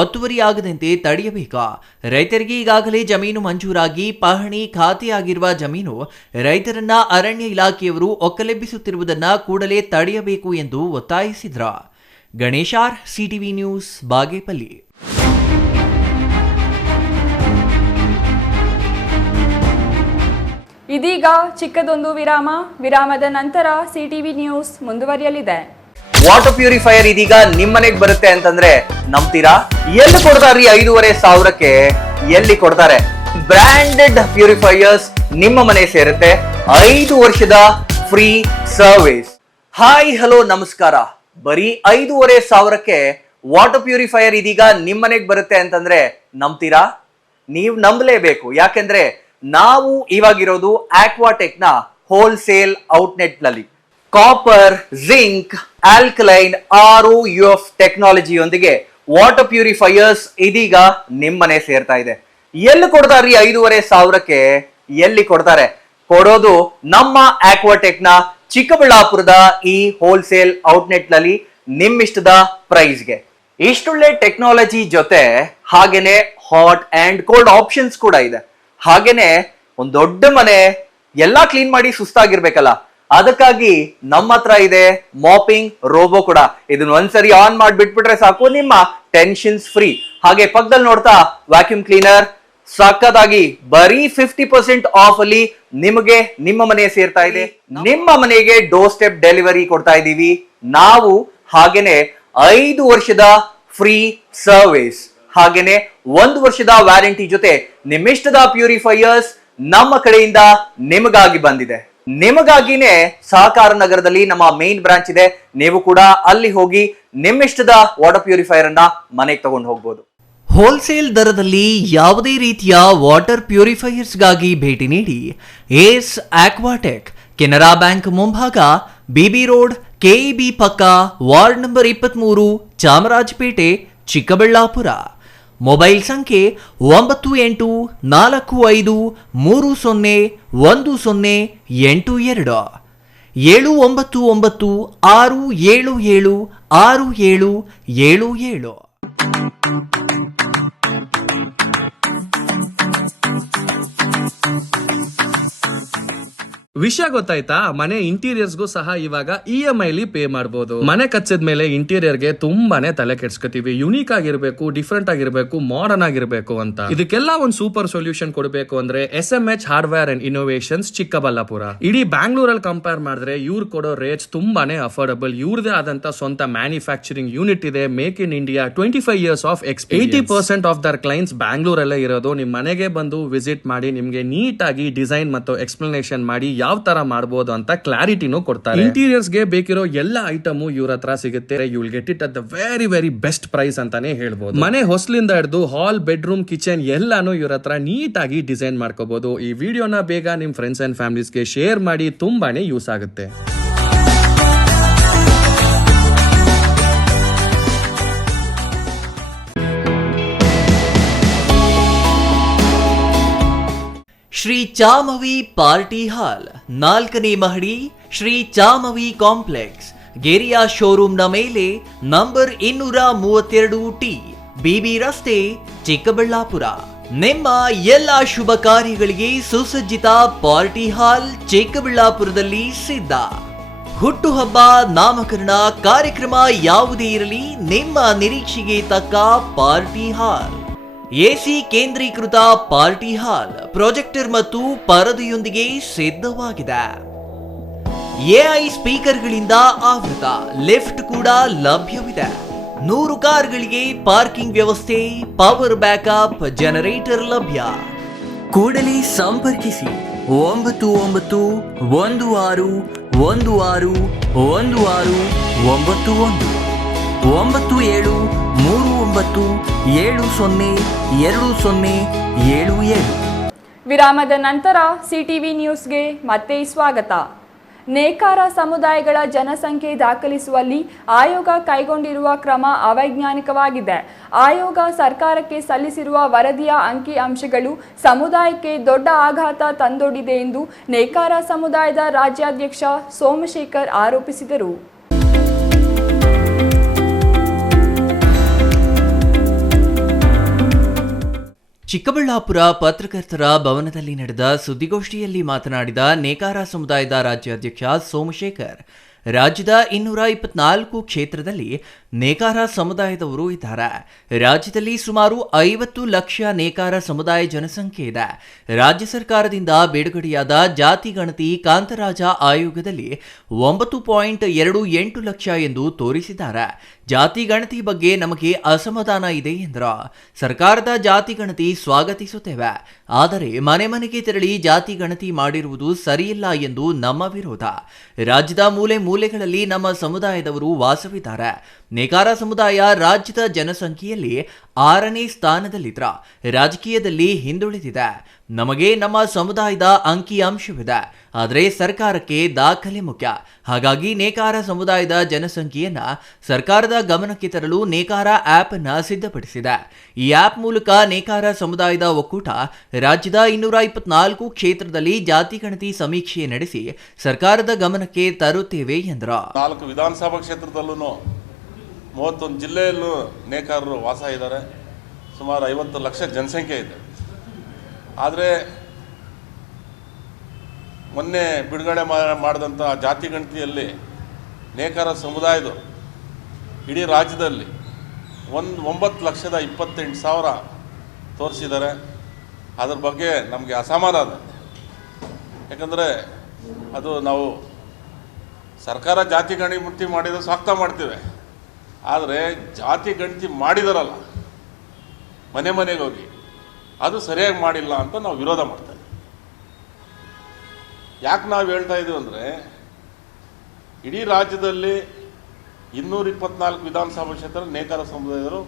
ಒತ್ತುವರಿಯಾಗದಂತೆ ತಡೆಯಬೇಕು. ರೈತರಿಗೆ ಈಗಾಗಲೇ ಜಮೀನು ಮಂಜೂರಾಗಿ ಪಹಣಿ ಖಾತೆಯಾಗಿರುವ ಜಮೀನು ರೈತರನ್ನ ಅರಣ್ಯ ಇಲಾಖೆಯವರು ಒಕ್ಕಲೆಬ್ಬಿಸುತ್ತಿರುವುದನ್ನು ಕೂಡಲೇ ತಡೆಯಬೇಕು ಎಂದು ಒತ್ತಾಯಿಸಿದರು. ಗಣೇಶಾರ್, ಸಿಟಿವಿ ನ್ಯೂಸ್, ಬಾಗೇಪಲ್ಲಿ. ಇದೀಗ ಚಿಕ್ಕದೊಂದು ವಿರಾಮದ ನಂತರ ಸಿಟಿವಿ ನ್ಯೂಸ್ ಮುಂದುವರಿಯಲಿದೆ. ವಾಟರ್ ಪ್ಯೂರಿಫೈಯರ್ ಇದೀಗ ನಿಮ್ಮನೆಗೆ ಬರುತ್ತೆ ಅಂತಂದ್ರೆ ನಂಬ್ತೀರಾ? ಎಲ್ಲಿ ಕೊಡ್ತಾರ್ರಿ 5,500ಕ್ಕೆ? ಎಲ್ಲಿ ಕೊಡ್ತಾರೆ? ಬ್ರಾಂಡೆಡ್ ಪ್ಯೂರಿಫೈಯರ್ಸ್ ನಿಮ್ಮ ಮನೆ ಸೇರುತ್ತೆ. 5 ವರ್ಷದ ಫ್ರೀ ಸರ್ವಿಸ್. ಹಾಯ್ ಹಲೋ ನಮಸ್ಕಾರ. ಬರೀ 5,500ಕ್ಕೆ ವಾಟರ್ ಪ್ಯೂರಿಫೈಯರ್ ಇದೀಗ ನಿಮ್ಮನೆಗೆ ಬರುತ್ತೆ ಅಂತಂದ್ರೆ ನಂಬ್ತೀರಾ? ನೀವು ನಂಬಲೇಬೇಕು. ಯಾಕೆಂದ್ರೆ ನಾವು ಇವಾಗಿರೋದು ಆಕ್ವಾಟೆಕ್ ನ ಹೋಲ್ಸೇಲ್ ಔಟ್ಲೆಟ್ ನಲ್ಲಿ. ಕಾಪರ್, ಜಿಂಕ್, ಆಲ್ಕಲೈನ್, ROUF ಟೆಕ್ನಾಲಜಿಯೊಂದಿಗೆ ವಾಟರ್ ಪ್ಯೂರಿಫೈಯರ್ಸ್ ಇದೀಗ ನಿಮ್ಮನೆ ಸೇರ್ತಾ ಇದೆ. ಎಲ್ಲಿ ಕೊಡ್ತಾರ್ರಿ 5,500ಕ್ಕೆ? ಎಲ್ಲಿ ಕೊಡ್ತಾರೆ? ಕೊಡೋದು ನಮ್ಮ ಆಕ್ವಾಟೆಕ್ ನ ಚಿಕ್ಕಬಳ್ಳಾಪುರದ ಈ ಹೋಲ್ಸೇಲ್ ಔಟ್ಲೆಟ್ ನಲ್ಲಿ ನಿಮ್ಮಿಷ್ಟದ ಪ್ರೈಸ್ಗೆ. ಇಷ್ಟೊಳ್ಳೆ ಟೆಕ್ನಾಲಜಿ ಜೊತೆ ಹಾಗೇನೆ ಹಾಟ್ ಅಂಡ್ ಕೋಲ್ಡ್ ಆಪ್ಷನ್ಸ್ ಕೂಡ ಇದೆ. ಹಾಗೇನೆ ಒಂದ್ ದೊಡ್ಡ ಮನೆ ಎಲ್ಲಾ ಕ್ಲೀನ್ ಮಾಡಿ ಸುಸ್ತಾಗಿರ್ಬೇಕಲ್ಲ, ಅದಕ್ಕಾಗಿ ನಮ್ಮ ಹತ್ರ ಇದೆ ಮಾಪಿಂಗ್ ರೋಬೋ ಕೂಡ. ಇದನ್ನ ಒಂದ್ಸರಿ ಆನ್ ಮಾಡ್ಬಿಟ್ಬಿಟ್ರೆ ಸಾಕು, ನಿಮ್ಮ ಟೆನ್ಷನ್ಸ್ ಫ್ರೀ. ಹಾಗೆ ಪಕ್ಕದಲ್ಲಿ ನೋಡ್ತಾ ವ್ಯಾಕ್ಯೂಮ್ ಕ್ಲೀನರ್ ಸಕ್ಕತ್ತಾಗಿ ಬರೀ 50% ಆಫ್ ಅಲ್ಲಿ ನಿಮಗೆ ನಿಮ್ಮ ಮನೆ ಸೇರ್ತಾ ಇದೆ. ನಿಮ್ಮ ಮನೆಗೆ ಡೋರ್ ಸ್ಟೆಪ್ ಡೆಲಿವರಿ ಕೊಡ್ತಾ ಇದೀವಿ ನಾವು. ಹಾಗೇನೆ 5 ವರ್ಷದ ಫ್ರೀ ಸರ್ವಿಸ್, ಹಾಗೇನೆ 1 ವರ್ಷದ ವ್ಯಾರಂಟಿ ಜೊತೆ ನಿಮ್ಮಿಷ್ಟದ ಪ್ಯೂರಿಫೈಯರ್ಸ್ ನಮ್ಮ ಕಡೆಯಿಂದ ನಿಮಗಾಗಿ ಬಂದಿದೆ. ನಿಮಗಾಗಿನೇ ಸಹಕಾರ ನಗರದಲ್ಲಿ ನಮ್ಮ ಮೇನ್ ಬ್ರಾಂಚ್ ಇದೆ. ನೀವು ಕೂಡ ಅಲ್ಲಿ ಹೋಗಿ ನಿಮ್ಮಿಷ್ಟದ ವಾಟರ್ ಪ್ಯೂರಿಫೈಯರ್ ಅನ್ನ ಮನೆಗೆ ತಗೊಂಡು ಹೋಗ್ಬೋದು. ಹೋಲ್ಸೇಲ್ ದರದಲ್ಲಿ ಯಾವುದೇ ರೀತಿಯ ವಾಟರ್ ಪ್ಯೂರಿಫೈಯರ್ಸ್ಗಾಗಿ ಭೇಟಿ ನೀಡಿ. ಏಸ್ ಆಕ್ವಾಟೆಕ್, ಕೆನರಾ ಬ್ಯಾಂಕ್ ಮುಂಭಾಗ, ಬಿಬಿ ರೋಡ್, ಕೆಇಬಿ ಪಕ್ಕ, ward number 23, Chamarajpet, Chikkaballapur. Mobile ಸಂಖ್ಯೆ 9845301082, 7996776777. ವಿಷಯ ಗೊತ್ತಾಯ್ತಾ? ಮನೆ ಇಂಟೀರಿಯರ್ಸ್ಗೂ ಸಹ ಇವಾಗ EMI ಪೇ ಮಾಡಬಹುದು. ಮನೆ ಕಚ್ಚಿದ ಮೇಲೆ ಇಂಟೀರಿಯರ್ಗೆ ತುಂಬಾನೇ ತಲೆ ಕೆಡ್ಸ್ಕೊತೀವಿ. ಯುನೀಕ್ ಆಗಿರ್ಬೇಕು, ಡಿಫ್ರೆಂಟ್ ಆಗಿರ್ಬೇಕು, ಮಾಡರ್ನ್ ಆಗಿರ್ಬೇಕು ಅಂತ. ಇದಕ್ಕೆಲ್ಲ ಒಂದು ಸೂಪರ್ ಸೊಲ್ಯೂಷನ್ ಕೊಡಬೇಕು ಅಂದ್ರೆ SMH hardware and innovations Chikkaballapur. ಇಡೀ ಬ್ಯಾಂಗ್ಳೂರಲ್ಲಿ ಕಂಪೇರ್ ಮಾಡಿದ್ರೆ ಇವ್ರು ಕೊಡೋ ರೇಟ್ಸ್ ತುಂಬಾನೇ ಅಫೋರ್ಡಬಲ್. ಇವ್ರದೇ ಆದಂತ ಸ್ವಂತ ಮ್ಯಾನುಫ್ಯಾಕ್ಚರಿಂಗ್ ಯೂನಿಟ್ ಇದೆ. Make in India, 25 years of experience. 80% of their clients ಬ್ಯಾಂಗ್ಳೂರಲ್ಲೇ ಇರೋದು. ನಿಮ್ ಮನೆಗೆ ಬಂದು ವಿಸಿಟ್ ಮಾಡಿ ನಿಮ್ಗೆ ನೀಟ್ ಆಗಿ ಡಿಸೈನ್ ಮತ್ತು ಎಕ್ಸ್ಪ್ಲನೇಷನ್ ಮಾಡಿ ಯಾವ ತರ ಮಾಡಬಹುದು ಅಂತ ಕ್ಲಾರಿಟಿನೂ ಕೊಡ್ತಾರೆ. ಇಂಟೀರಿಯರ್ಸ್ ಗೆ ಬೇಕಿರೋ ಎಲ್ಲ ಐಟಮ್ ಇವ್ರ ಹತ್ರ ಸಿಗುತ್ತೆ. You will get it at the very very best price ಅಂತಾನೆ ಹೇಳ್ಬೋದು. ಮನೆ ಹೊಸ್ಲಿಂದ ಹಿಡಿದು ಹಾಲ್, ಬೆಡ್ರೂಮ್, ಕಿಚನ್ ಎಲ್ಲಾನು ಇವ್ರ ಹತ್ರ ನೀಟ್ ಆಗಿ ಡಿಸೈನ್ ಮಾಡ್ಕೋಬಹುದು. ಈ ವಿಡಿಯೋನ ಬೇಗ ನಿಮ್ ಫ್ರೆಂಡ್ಸ್ ಅಂಡ್ ಫ್ಯಾಮಿಲೀಸ್ಗೆ ಶೇರ್ ಮಾಡಿ, ತುಂಬಾನೇ ಯೂಸ್ ಆಗುತ್ತೆ. ಶ್ರೀ ಚಾಮವಿ ಪಾರ್ಟಿ ಹಾಲ್, 4ನೇ ಮಹಡಿ, ಶ್ರೀ ಚಾಮವಿ ಕಾಂಪ್ಲೆಕ್ಸ್, ಗೆರಿಯಾ ಶೋರೂಮ್ನ ಮೇಲೆ, ನಂಬರ್ 232T, ಬಿಬಿ ರಸ್ತೆ, ಚಿಕ್ಕಬಳ್ಳಾಪುರ. ನಿಮ್ಮ ಎಲ್ಲ ಶುಭ ಕಾರ್ಯಗಳಿಗೆ ಸುಸಜ್ಜಿತ ಪಾರ್ಟಿ ಹಾಲ್ ಚಿಕ್ಕಬಳ್ಳಾಪುರದಲ್ಲಿ ಸಿದ್ಧ. ಹುಟ್ಟುಹಬ್ಬ, ನಾಮಕರಣ, ಕಾರ್ಯಕ್ರಮ ಯಾವುದೇ ಇರಲಿ, ನಿಮ್ಮ ನಿರೀಕ್ಷೆಗೆ ತಕ್ಕ ಪಾರ್ಟಿ ಹಾಲ್. ಎಸಿ ಕೇಂದ್ರೀಕೃತ ಪಾರ್ಟಿ ಹಾಲ್ ಪ್ರೊಜೆಕ್ಟರ್ ಮತ್ತು ಪರದೆಯೊಂದಿಗೆ ಸಿದ್ಧವಾಗಿದೆ. ಎಐ ಸ್ಪೀಕರ್ಗಳಿಂದ ಆವೃತ, ಲಿಫ್ಟ್ ಕೂಡ ಲಭ್ಯವಿದೆ. 100 ಕಾರ್ಗಳಿಗೆ ಪಾರ್ಕಿಂಗ್ ವ್ಯವಸ್ಥೆ, ಪವರ್ ಬ್ಯಾಕಪ್, ಜನರೇಟರ್ ಲಭ್ಯ. ಕೂಡಲೇ ಸಂಪರ್ಕಿಸಿ 9739702077. ವಿರಾಮದ ನಂತರ ಸಿಟಿವಿ ನ್ಯೂಸ್ಗೆ ಮತ್ತೆ ಸ್ವಾಗತ. ನೇಕಾರ ಸಮುದಾಯಗಳ ಜನಸಂಖ್ಯೆ ದಾಖಲಿಸುವಲ್ಲಿ ಆಯೋಗ ಕೈಗೊಂಡಿರುವ ಕ್ರಮ ಅವೈಜ್ಞಾನಿಕವಾಗಿದೆ. ಆಯೋಗ ಸರ್ಕಾರಕ್ಕೆ ಸಲ್ಲಿಸಿರುವ ವರದಿಯ ಅಂಕಿ ಅಂಶಗಳು ಸಮುದಾಯಕ್ಕೆ ದೊಡ್ಡ ಆಘಾತ ತಂದೊಡ್ಡಿದೆ ಎಂದು ನೇಕಾರ ಸಮುದಾಯದ ರಾಜ್ಯಾಧ್ಯಕ್ಷ ಸೋಮಶೇಖರ್ ಆರೋಪಿಸಿದರು. ಚಿಕ್ಕಬಳ್ಳಾಪುರ ಪತ್ರಕರ್ತರ ಭವನದಲ್ಲಿ ನಡೆದ ಸುದ್ದಿಗೋಷ್ಠಿಯಲ್ಲಿ ಮಾತನಾಡಿದ ನೇಕಾರ ಸಮುದಾಯದ ರಾಜ್ಯಾಧ್ಯಕ್ಷ ಸೋಮಶೇಖರ್, ರಾಜ್ಯದ 224 ಕ್ಷೇತ್ರದಲ್ಲಿ ನೇಕಾರ ಸಮುದಾಯದವರು ಇದ್ದಾರೆ. ರಾಜ್ಯದಲ್ಲಿ ಸುಮಾರು 50 ಲಕ್ಷ ನೇಕಾರ ಸಮುದಾಯ ಜನಸಂಖ್ಯೆ ಇದೆ. ರಾಜ್ಯ ಸರ್ಕಾರದಿಂದ ಬಿಡುಗಡೆಯಾದ ಜಾತಿ ಗಣತಿ ಕಾಂತರಾಜ ಆಯೋಗದಲ್ಲಿ 9.28 ಲಕ್ಷ ಎಂದು ತೋರಿಸಿದ್ದಾರೆ. ಜಾತಿ ಗಣತಿ ಬಗ್ಗೆ ನಮಗೆ ಅಸಮಾಧಾನ ಇದೆ ಎಂದರು. ಸರ್ಕಾರದ ಜಾತಿ ಗಣತಿ ಸ್ವಾಗತಿಸುತ್ತೇವೆ, ಆದರೆ ಮನೆ ಮನೆಗೆ ತೆರಳಿ ಜಾತಿ ಗಣತಿ ಮಾಡಿರುವುದು ಸರಿಯಿಲ್ಲ ಎಂದು ನಮ್ಮ ವಿರೋಧ. ರಾಜ್ಯದ ಮೂಲೆ ಮೂಲೆಗಳಲ್ಲಿ ನಮ್ಮ ಸಮುದಾಯದವರು ವಾಸವಿದ್ದಾರೆ. ನೇಕಾರ ಸಮುದಾಯ ರಾಜ್ಯದ ಜನಸಂಖ್ಯೆಯಲ್ಲಿ 6ನೇ ಸ್ಥಾನದಲ್ಲಿದ್ದ ರಾಜಕೀಯದಲ್ಲಿ ಹಿಂದುಳಿದಿದೆ. ನಮಗೆ ನಮ್ಮ ಸಮುದಾಯದ ಅಂಕಿ ಅಂಶವಿದೆ, ಆದರೆ ಸರ್ಕಾರಕ್ಕೆ ದಾಖಲೆ ಮುಖ್ಯ. ಹಾಗಾಗಿ ನೇಕಾರ ಸಮುದಾಯದ ಜನಸಂಖ್ಯೆಯನ್ನ ಸರ್ಕಾರದ ಗಮನಕ್ಕೆ ತರಲು ನೇಕಾರ ಆಪ್ ಅನ್ನ ಸಿದ್ಧಪಡಿಸಿದೆ. ಈ ಆಪ್ ಮೂಲಕ ನೇಕಾರ ಸಮುದಾಯದ ಒಕ್ಕೂಟ ರಾಜ್ಯದ 224 ಕ್ಷೇತ್ರದಲ್ಲಿ ಜಾತಿ ಗಣತಿ ಸಮೀಕ್ಷೆ ನಡೆಸಿ ಸರ್ಕಾರದ ಗಮನಕ್ಕೆ ತರುತ್ತೇವೆ ಎಂದರು. 4 ವಿಧಾನಸಭಾ ಕ್ಷೇತ್ರದಲ್ಲೂ 31 ಜಿಲ್ಲೆಯಲ್ಲೂ ನೇಕಾರರು ವಾಸ ಇದ್ದಾರೆ. ಸುಮಾರು 50 ಲಕ್ಷ ಜನಸಂಖ್ಯೆ ಇದೆ. ಆದರೆ ಮೊನ್ನೆ ಬಿಡುಗಡೆ ಮಾಡಿದಂಥ ಜಾತಿ ಗಣತಿಯಲ್ಲಿ ನೇಕಾರ ಸಮುದಾಯದ ಇಡೀ ರಾಜ್ಯದಲ್ಲಿ 9,28,000 ತೋರಿಸಿದ್ದಾರೆ. ಅದ್ರ ಬಗ್ಗೆ ನಮಗೆ ಅಸಮಾಧಾನ. ಯಾಕಂದರೆ ಅದು ನಾವು ಸರ್ಕಾರ ಜಾತಿ ಗಣತಿ ಮಾಡಿದರೆ ಸ್ವಾಗತ ಮಾಡ್ತೇವೆ, ಆದರೆ ಜಾತಿ ಗಣತಿ ಮಾಡಿದಾರಲ್ಲ ಮನೆ ಮನೆಗೆ ಹೋಗಿ ಅದು ಸರಿಯಾಗಿ ಮಾಡಿಲ್ಲ ಅಂತ ನಾವು ವಿರೋಧ ಮಾಡ್ತೇವೆ. ಯಾಕೆ ನಾವು ಹೇಳ್ತಾ ಇದ್ದೀವಿ ಅಂದರೆ, ಇಡೀ ರಾಜ್ಯದಲ್ಲಿ 224 ವಿಧಾನಸಭಾ ಕ್ಷೇತ್ರ ನೇಕಾರ ಸಮುದಾಯದವರು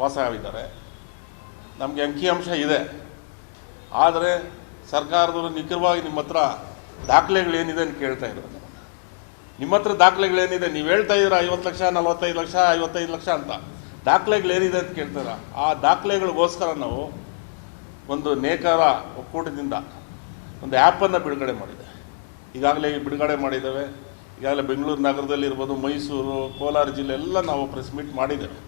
ವಾಸವಿದ್ದಾರೆ. ನಮಗೆ ಅಂಕಿಅಂಶ ಇದೆ, ಆದರೆ ಸರ್ಕಾರದವರು ನಿಖರವಾಗಿ ನಿಮ್ಮ ಹತ್ರ ದಾಖಲೆಗಳೇನಿದೆ ಅಂತ ಕೇಳ್ತಾ ಇದ್ದಾರೆ. ನಿಮ್ಮ ಹತ್ರ ದಾಖಲೆಗಳೇನಿದೆ? ನೀವು ಹೇಳ್ತಾ ಇದ್ದೀರ 50 ಲಕ್ಷ, 45 ಲಕ್ಷ, 55 ಲಕ್ಷ ಅಂತ. ದಾಖಲೆಗಳೇನಿದೆ ಅಂತ ಕೇಳ್ತಾರೆ. ಆ ದಾಖಲೆಗಳಿಗೋಸ್ಕರ ನಾವು ಒಂದು ನೇಕಾರ ಒಕ್ಕೂಟದಿಂದ ಒಂದು ಆ್ಯಪನ್ನು ಬಿಡುಗಡೆ ಮಾಡಿದೆ. ಈಗಾಗಲೇ ಬಿಡುಗಡೆ ಮಾಡಿದ್ದೇವೆ. ಈಗಾಗಲೇ ಬೆಂಗಳೂರು ನಗರದಲ್ಲಿರ್ಬೋದು, ಮೈಸೂರು, ಕೋಲಾರ ಜಿಲ್ಲೆ ಎಲ್ಲ ನಾವು ಪ್ರೆಸ್ ಮೀಟ್ ಮಾಡಿದ್ದೇವೆ.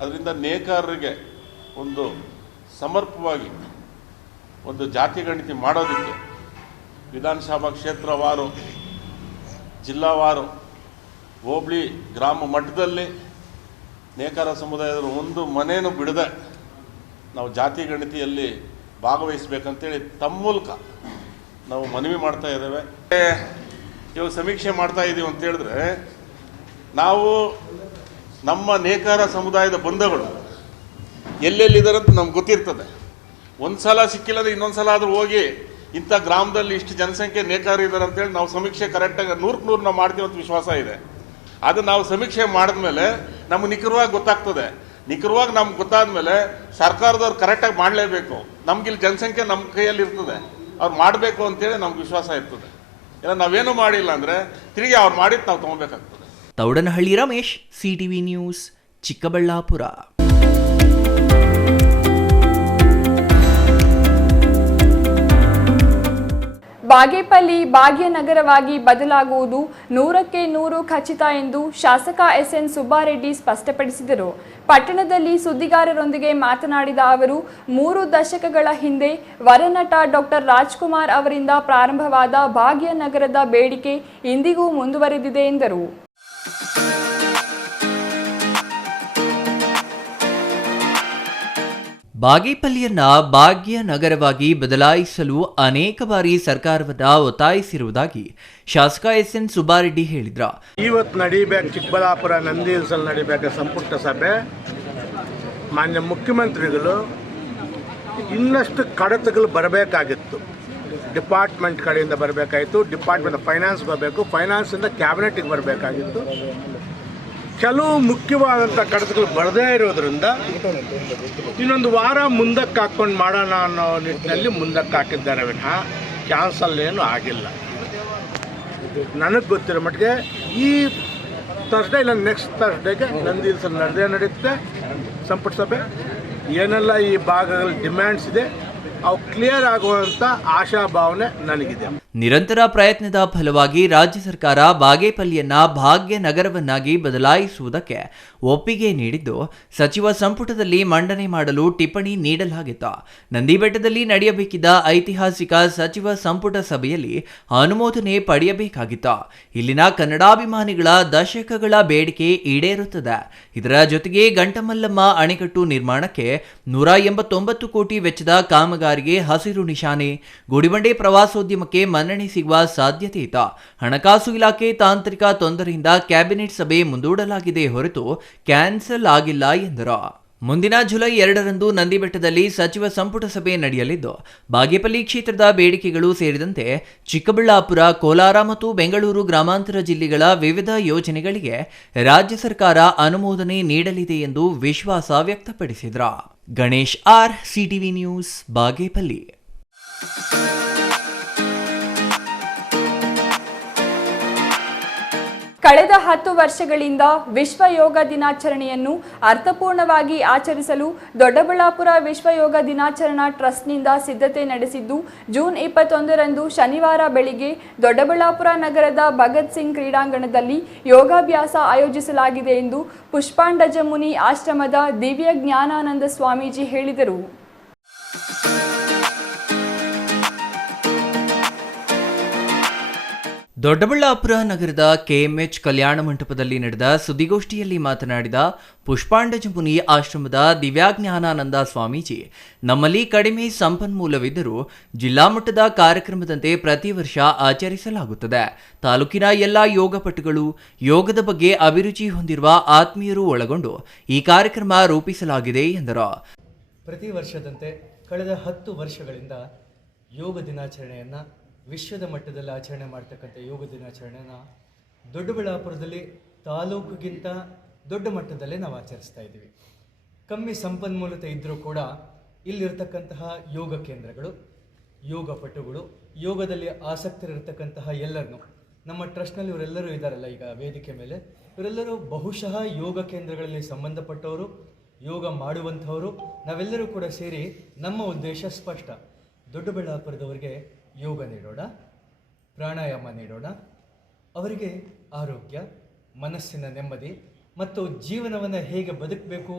ಅದರಿಂದ ನೇಕಾರರಿಗೆ ಒಂದು ಸಮರ್ಪವಾಗಿ ಒಂದು ಜಾತಿ ಗಣತಿ ಮಾಡೋದಕ್ಕೆ ವಿಧಾನಸಭಾ ಕ್ಷೇತ್ರವಾರು, ಜಿಲ್ಲಾವಾರು, ಹೋಬಳಿ, ಗ್ರಾಮ ಮಟ್ಟದಲ್ಲಿ ನೇಕಾರ ಸಮುದಾಯದ ಒಂದು ಮನೇನು ಬಿಡದೆ ನಾವು ಜಾತಿ ಗಣತಿಯಲ್ಲಿ ಭಾಗವಹಿಸಬೇಕಂತೇಳಿ ತಮ್ಮ ಮೂಲಕ ನಾವು ಮನವಿ ಮಾಡ್ತಾ ಇದ್ದೇವೆ. ಇವಾಗ ಸಮೀಕ್ಷೆ ಮಾಡ್ತಾ ಇದ್ದೀವಿ ಅಂತ ಹೇಳಿದ್ರೆ, ನಾವು ನಮ್ಮ ನೇಕಾರ ಸಮುದಾಯದ ಬಂಧುಗಳು ಎಲ್ಲೆಲ್ಲಿದ್ದಾರೆ ಅಂತ ನಮ್ಗೆ ಗೊತ್ತಿರ್ತದೆ. ಒಂದು ಸಲ ಸಿಕ್ಕಿಲ್ಲದ್ರೆ ಇನ್ನೊಂದು ಸಲ ಆದರೂ ಹೋಗಿ ಇಂಥ ಗ್ರಾಮದಲ್ಲಿ ಇಷ್ಟು ಜನಸಂಖ್ಯೆ ನೇಕಾರ ಇದ್ದಾರೆ ಅಂತೇಳಿ ನಾವು ಸಮೀಕ್ಷೆ ಕರೆಕ್ಟಾಗಿ 100ಕ್ಕೆ 100 ನಾವು ಮಾಡ್ತೀವಿ ಅಂತ ವಿಶ್ವಾಸ ಇದೆ. ಅದು ನಾವು ಸಮೀಕ್ಷೆ ಮಾಡಿದ್ಮೇಲೆ ನಮ್ಗೆ ನಿಖರವಾಗಿ ಗೊತ್ತಾಗ್ತದೆ. ನಿಖರವಾಗಿ ನಮ್ಗೆ ಗೊತ್ತಾದ್ಮೇಲೆ ಸರ್ಕಾರದವ್ರು ಕರೆಕ್ಟಾಗಿ ಮಾಡಲೇಬೇಕು. ನಮ್ಗಿಲ್ಲಿ ಜನಸಂಖ್ಯೆ ನಮ್ಮ ಕೈಯಲ್ಲಿ ಇರ್ತದೆ, ಅವ್ರು ಮಾಡಬೇಕು ಅಂತೇಳಿ ನಮ್ಗೆ ವಿಶ್ವಾಸ ಇರ್ತದೆ. ಇಲ್ಲ ನಾವೇನು ಮಾಡಿಲ್ಲ ಅಂದರೆ ತಿರುಗಿ ಅವ್ರು ಮಾಡಿದ್ದು ನಾವು ತೊಗೊಬೇಕಾಗ್ತದೆ. Thoudanahalli Ramesh, CTV news, Chikkaballapur. ಬಾಗೇಪಲ್ಲಿ ಭಾಗ್ಯನಗರವಾಗಿ ಬದಲಾಗುವುದು 100ಕ್ಕೆ 100 ಖಚಿತ ಎಂದು ಶಾಸಕ ಎಸ್ಎನ್ ಸುಬ್ಬಾರೆಡ್ಡಿ ಸ್ಪಷ್ಟಪಡಿಸಿದರು. ಪಟ್ಟಣದಲ್ಲಿ ಸುದ್ದಿಗಾರರೊಂದಿಗೆ ಮಾತನಾಡಿದ ಅವರು 3 ದಶಕಗಳ ಹಿಂದೆ ವರನಟ ಡಾಕ್ಟರ್ ರಾಜ್ಕುಮಾರ್ ಅವರಿಂದ ಪ್ರಾರಂಭವಾದ ಭಾಗ್ಯನಗರದ ಬೇಡಿಕೆ ಇಂದಿಗೂ ಮುಂದುವರೆದಿದೆ ಎಂದರು. ಬಾಗೇಪಲ್ಲಿಯನ್ನ ಭಾಗ್ಯನಗರವಾಗಿ ಬದಲಾಯಿಸಲು ಅನೇಕ ಬಾರಿ ಸರ್ಕಾರವನ್ನ ಒತ್ತಾಯಿಸಿರುವುದಾಗಿ ಶಾಸಕ ಎಸ್.ಎನ್. ಸುಬ್ಬಾರೆಡ್ಡಿ ಹೇಳಿದ್ರ. ಇವತ್ತು ನಡೀಬೇಕು ಚಿಕ್ಕಬಳ್ಳಾಪುರ ನಂದಿ ಹಿಲ್ಸಲ್ಲಿ ನಡೀಬೇಕು ಸಂಪುಟ ಸಭೆ. ಮಾನ್ಯ ಮುಖ್ಯಮಂತ್ರಿಗಳು ಇನ್ನಷ್ಟು ಕಡತಗಳು ಬರಬೇಕಾಗಿತ್ತು. ಡಿಪಾರ್ಟ್ಮೆಂಟ್ ಕಡೆಯಿಂದ ಬರಬೇಕಾಯಿತು, ಡಿಪಾರ್ಟ್ಮೆಂಟ್ ಫೈನಾನ್ಸ್ಗೆ ಬರಬೇಕು, ಫೈನಾನ್ಸಿಂದ ಕ್ಯಾಬಿನೆಟ್ಗೆ ಬರಬೇಕಾಗಿತ್ತು. ಕೆಲವು ಮುಖ್ಯವಾದಂಥ ಕಡತಗಳು ಬರದೇ ಇರೋದ್ರಿಂದ ಇನ್ನೊಂದು ವಾರ ಮುಂದಕ್ಕೆ ಹಾಕ್ಕೊಂಡು ಮಾಡೋಣ ಅನ್ನೋ ನಿಟ್ಟಿನಲ್ಲಿ ಮುಂದಕ್ಕೆ ಹಾಕಿದ್ದಾರೆ ವಿನಃ ಕ್ಯಾನ್ಸಲ್ ಏನು ಆಗಿಲ್ಲ. ನನಗೆ ಗೊತ್ತಿರೋ ಮಟ್ಟಿಗೆ ಈ ಥರ್ಸ್ಡೇ ಇಲ್ಲ ನೆಕ್ಸ್ಟ್ ಥರ್ಸ್ಡೇಗೆ ನಂದಿ ಹಿಲ್ಸಲ್ಲಿ ನಡೆಯುತ್ತೆ ಸಂಪುಟ ಸಭೆ. ಏನೆಲ್ಲ ಈ ಭಾಗಗಳ ಡಿಮ್ಯಾಂಡ್ಸ್ ಇದೆ ಅವು ಕ್ಲಿಯರ್ ಆಗುವಂಥ ಆಶಾಭಾವನೆ ನನಗಿದೆ. ನಿರಂತರ ಪ್ರಯತ್ನದ ಫಲವಾಗಿ ರಾಜ್ಯ ಸರ್ಕಾರ ಬಾಗೇಪಲ್ಲಿಯನ್ನ ಭಾಗ್ಯನಗರವನ್ನಾಗಿ ಬದಲಾಯಿಸುವುದಕ್ಕೆ ಒಪ್ಪಿಗೆ ನೀಡಿದ್ದು ಸಚಿವ ಸಂಪುಟದಲ್ಲಿ ಮಂಡನೆ ಮಾಡಲು ಟಿಪ್ಪಣಿ ನೀಡಲಾಗಿತ್ತು. ನಂದಿಬೆಟ್ಟದಲ್ಲಿ ನಡೆಯಬೇಕಿದ್ದ ಐತಿಹಾಸಿಕ ಸಚಿವ ಸಂಪುಟ ಸಭೆಯಲ್ಲಿ ಅನುಮೋದನೆ ಪಡೆಯಬೇಕಾಗಿತ್ತು. ಇಲ್ಲಿನ ಕನ್ನಡಾಭಿಮಾನಿಗಳ ದಶಕಗಳ ಬೇಡಿಕೆ ಈಡೇರುತ್ತದೆ. ಇದರ ಜೊತೆಗೆ ಗಂಟಮಲ್ಲಮ್ಮ ಅಣೆಕಟ್ಟು ನಿರ್ಮಾಣಕ್ಕೆ 189 ಕೋಟಿ ವೆಚ್ಚದ ಕಾಮಗಾರಿಗೆ ಹಸಿರು ನಿಶಾನೆ, ಗುಡಿಬಂಡೆ ಪ್ರವಾಸೋದ್ಯಮಕ್ಕೆ ಮನ್ನಣೆ ಸಿಗುವ ಸಾಧ್ಯತೆ ಇತ್ತು. ಹಣಕಾಸು ಇಲಾಖೆ ತಾಂತ್ರಿಕ ತೊಂದರೆಯಿಂದ ಕ್ಯಾಬಿನೆಟ್ ಸಭೆ ಮುಂದೂಡಲಾಗಿದೆ ಹೊರತು ಕ್ಯಾನ್ಸಲ್ ಆಗಿಲ್ಲ ಎಂದರು. ಮುಂದಿನ ಜುಲೈ 2ರಂದು ನಂದಿಬೆಟ್ಟದಲ್ಲಿ ಸಚಿವ ಸಂಪುಟ ಸಭೆ ನಡೆಯಲಿದ್ದು ಬಾಗೇಪಲ್ಲಿ ಕ್ಷೇತ್ರದ ಬೇಡಿಕೆಗಳು ಸೇರಿದಂತೆ ಚಿಕ್ಕಬಳ್ಳಾಪುರ, ಕೋಲಾರ ಮತ್ತು ಬೆಂಗಳೂರು ಗ್ರಾಮಾಂತರ ಜಿಲ್ಲೆಗಳ ವಿವಿಧ ಯೋಜನೆಗಳಿಗೆ ರಾಜ್ಯ ಸರ್ಕಾರ ಅನುಮೋದನೆ ನೀಡಲಿದೆ ಎಂದು ವಿಶ್ವಾಸ ವ್ಯಕ್ತಪಡಿಸಿದರು. Ganesh R, CTV news, Bagepalli. ಕಳೆದ 10 ವರ್ಷಗಳಿಂದ ವಿಶ್ವ ಯೋಗ ದಿನಾಚರಣೆಯನ್ನು ಅರ್ಥಪೂರ್ಣವಾಗಿ ಆಚರಿಸಲು ದೊಡ್ಡಬಳ್ಳಾಪುರ ವಿಶ್ವ ಯೋಗ ದಿನಾಚರಣಾ ಟ್ರಸ್ಟ್ನಿಂದ ಸಿದ್ಧತೆ ನಡೆಸಿದ್ದು ಜೂನ್ 21ರಂದು ಶನಿವಾರ ಬೆಳಿಗ್ಗೆ ದೊಡ್ಡಬಳ್ಳಾಪುರ ನಗರದ ಭಗತ್ ಸಿಂಗ್ ಕ್ರೀಡಾಂಗಣದಲ್ಲಿ ಯೋಗಾಭ್ಯಾಸ ಆಯೋಜಿಸಲಾಗಿದೆ ಎಂದು ಪುಷ್ಪಾಂಡಜಮುನಿ ಆಶ್ರಮದ ದಿವ್ಯ ಜ್ಞಾನಾನಂದ ಸ್ವಾಮೀಜಿ ಹೇಳಿದರು. ದೊಡ್ಡಬಳ್ಳಾಪುರ ನಗರದ ಕೆಎಂಎಚ್ ಕಲ್ಯಾಣ ಮಂಟಪದಲ್ಲಿ ನಡೆದ ಸುದ್ದಿಗೋಷ್ಠಿಯಲ್ಲಿ ಮಾತನಾಡಿದ ಪುಷ್ಪಾಂಡಜಮುನಿ ಆಶ್ರಮದ ದಿವ್ಯಜ್ಞಾನಾನಂದ ಸ್ವಾಮೀಜಿ, ನಮ್ಮಲ್ಲಿ ಕಡಿಮೆ ಸಂಪನ್ಮೂಲವಿದ್ದರೂ ಜಿಲ್ಲಾ ಮಟ್ಟದ ಕಾರ್ಯಕ್ರಮದಂತೆ ಪ್ರತಿ ವರ್ಷ ಆಚರಿಸಲಾಗುತ್ತದೆ. ತಾಲೂಕಿನ ಎಲ್ಲ ಯೋಗಪಟುಗಳು, ಯೋಗದ ಬಗ್ಗೆ ಅಭಿರುಚಿ ಹೊಂದಿರುವ ಆತ್ಮೀಯರು ಒಳಗೊಂಡು ಈ ಕಾರ್ಯಕ್ರಮ ರೂಪಿಸಲಾಗಿದೆ ಎಂದರು. ಪ್ರತಿ ವರ್ಷದಂತೆ ಕಳೆದ 10 ವರ್ಷಗಳಿಂದ ಯೋಗ ದಿನಾಚರಣೆಯನ್ನು ವಿಶ್ವದ ಮಟ್ಟದಲ್ಲಿ ಆಚರಣೆ ಮಾಡ್ತಕ್ಕಂಥ ಯೋಗ ದಿನಾಚರಣೆನ ದೊಡ್ಡಬಳ್ಳಾಪುರದಲ್ಲಿ ತಾಲೂಕಿಗಿಂತ ದೊಡ್ಡ ಮಟ್ಟದಲ್ಲೇ ನಾವು ಆಚರಿಸ್ತಾ ಇದ್ದೀವಿ. ಕಮ್ಮಿ ಸಂಪನ್ಮೂಲತೆ ಇದ್ದರೂ ಕೂಡ ಇಲ್ಲಿರ್ತಕ್ಕಂತಹ ಯೋಗ ಕೇಂದ್ರಗಳು, ಯೋಗಪಟುಗಳು, ಯೋಗದಲ್ಲಿ ಆಸಕ್ತರಿರ್ತಕ್ಕಂತಹ ಎಲ್ಲರನ್ನು ನಮ್ಮ ಟ್ರಸ್ಟ್ನಲ್ಲಿ ಇವರೆಲ್ಲರೂ ಇದ್ದಾರಲ್ಲ ಈಗ ವೇದಿಕೆ ಮೇಲೆ, ಇವರೆಲ್ಲರೂ ಬಹುಶಃ ಯೋಗ ಕೇಂದ್ರಗಳಲ್ಲಿ ಸಂಬಂಧಪಟ್ಟವರು, ಯೋಗ ಮಾಡುವಂಥವರು. ನಾವೆಲ್ಲರೂ ಕೂಡ ಸೇರಿ ನಮ್ಮ ಉದ್ದೇಶ ಸ್ಪಷ್ಟ, ದೊಡ್ಡಬಳ್ಳಾಪುರದವರಿಗೆ ಯೋಗ ನೀಡೋಣ, ಪ್ರಾಣಾಯಾಮ ನೀಡೋಣ, ಅವರಿಗೆ ಆರೋಗ್ಯ, ಮನಸ್ಸಿನ ನೆಮ್ಮದಿ ಮತ್ತು ಜೀವನವನ್ನು ಹೇಗೆ ಬದುಕಬೇಕು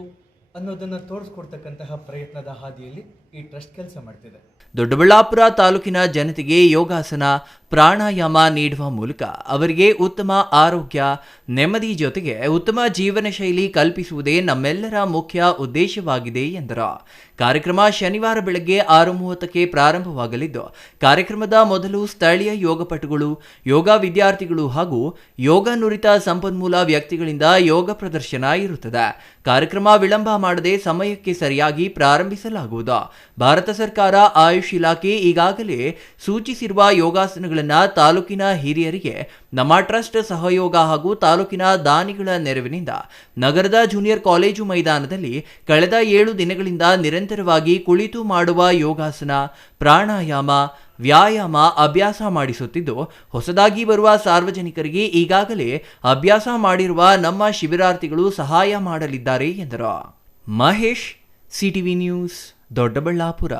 ಅನ್ನೋದನ್ನು ತೋರಿಸ್ಕೊಡ್ತಕ್ಕಂತಹ ಪ್ರಯತ್ನದ ಹಾದಿಯಲ್ಲಿ ಈ ಟ್ರಸ್ಟ್ ಕೆಲಸ ಮಾಡ್ತಿದೆ. ದೊಡ್ಡಬಳ್ಳಾಪುರ ತಾಲೂಕಿನ ಜನತೆಗೆ ಯೋಗಾಸನ, ಪ್ರಾಣಾಯಾಮ ನೀಡುವ ಮೂಲಕ ಅವರಿಗೆ ಉತ್ತಮ ಆರೋಗ್ಯ, ನೆಮ್ಮದಿ ಜೊತೆಗೆ ಉತ್ತಮ ಜೀವನ ಶೈಲಿ ಕಲ್ಪಿಸುವುದೇ ನಮ್ಮೆಲ್ಲರ ಮುಖ್ಯ ಉದ್ದೇಶವಾಗಿದೆ ಎಂದರು. ಕಾರ್ಯಕ್ರಮ ಶನಿವಾರ ಬೆಳಗ್ಗೆ 6:30ಕ್ಕೆ ಪ್ರಾರಂಭವಾಗಲಿದ್ದು ಕಾರ್ಯಕ್ರಮದ ಮೊದಲು ಸ್ಥಳೀಯ ಯೋಗಪಟುಗಳು, ಯೋಗ ವಿದ್ಯಾರ್ಥಿಗಳು ಹಾಗೂ ಯೋಗ ನುರಿತ ಸಂಪನ್ಮೂಲ ವ್ಯಕ್ತಿಗಳಿಂದ ಯೋಗ ಪ್ರದರ್ಶನ ಇರುತ್ತದೆ. ಕಾರ್ಯಕ್ರಮ ವಿಳಂಬ ಮಾಡದೆ ಸಮಯಕ್ಕೆ ಸರಿಯಾಗಿ ಪ್ರಾರಂಭಿಸಲಾಗುವುದು. ಭಾರತ ಸರ್ಕಾರ ಆಯುಷ್ ಇಲಾಖೆ ಈಗಾಗಲೇ ಸೂಚಿಸಿರುವ ಯೋಗಾಸನಗಳನ್ನು ತಾಲೂಕಿನ ಹಿರಿಯರಿಗೆ ನಮ್ಮ ಟ್ರಸ್ಟ್ ಸಹಯೋಗ ಹಾಗೂ ತಾಲೂಕಿನ ದಾನಿಗಳ ನೆರವಿನಿಂದ ನಗರದ ಜೂನಿಯರ್ ಕಾಲೇಜು ಮೈದಾನದಲ್ಲಿ ಕಳೆದ 7 ದಿನಗಳಿಂದ ನಿರಂತರವಾಗಿ ಕುಳಿತು ಮಾಡುವ ಯೋಗಾಸನ, ಪ್ರಾಣಾಯಾಮ, ವ್ಯಾಯಾಮ ಅಭ್ಯಾಸ ಮಾಡಿಸುತ್ತಿದ್ದು ಹೊಸದಾಗಿ ಬರುವ ಸಾರ್ವಜನಿಕರಿಗೆ ಈಗಾಗಲೇ ಅಭ್ಯಾಸ ಮಾಡಿರುವ ನಮ್ಮ ಶಿಬಿರಾರ್ಥಿಗಳು ಸಹಾಯ ಮಾಡಲಿದ್ದಾರೆ ಎಂದರು. Mahesh, CTV news, Doddaballapur.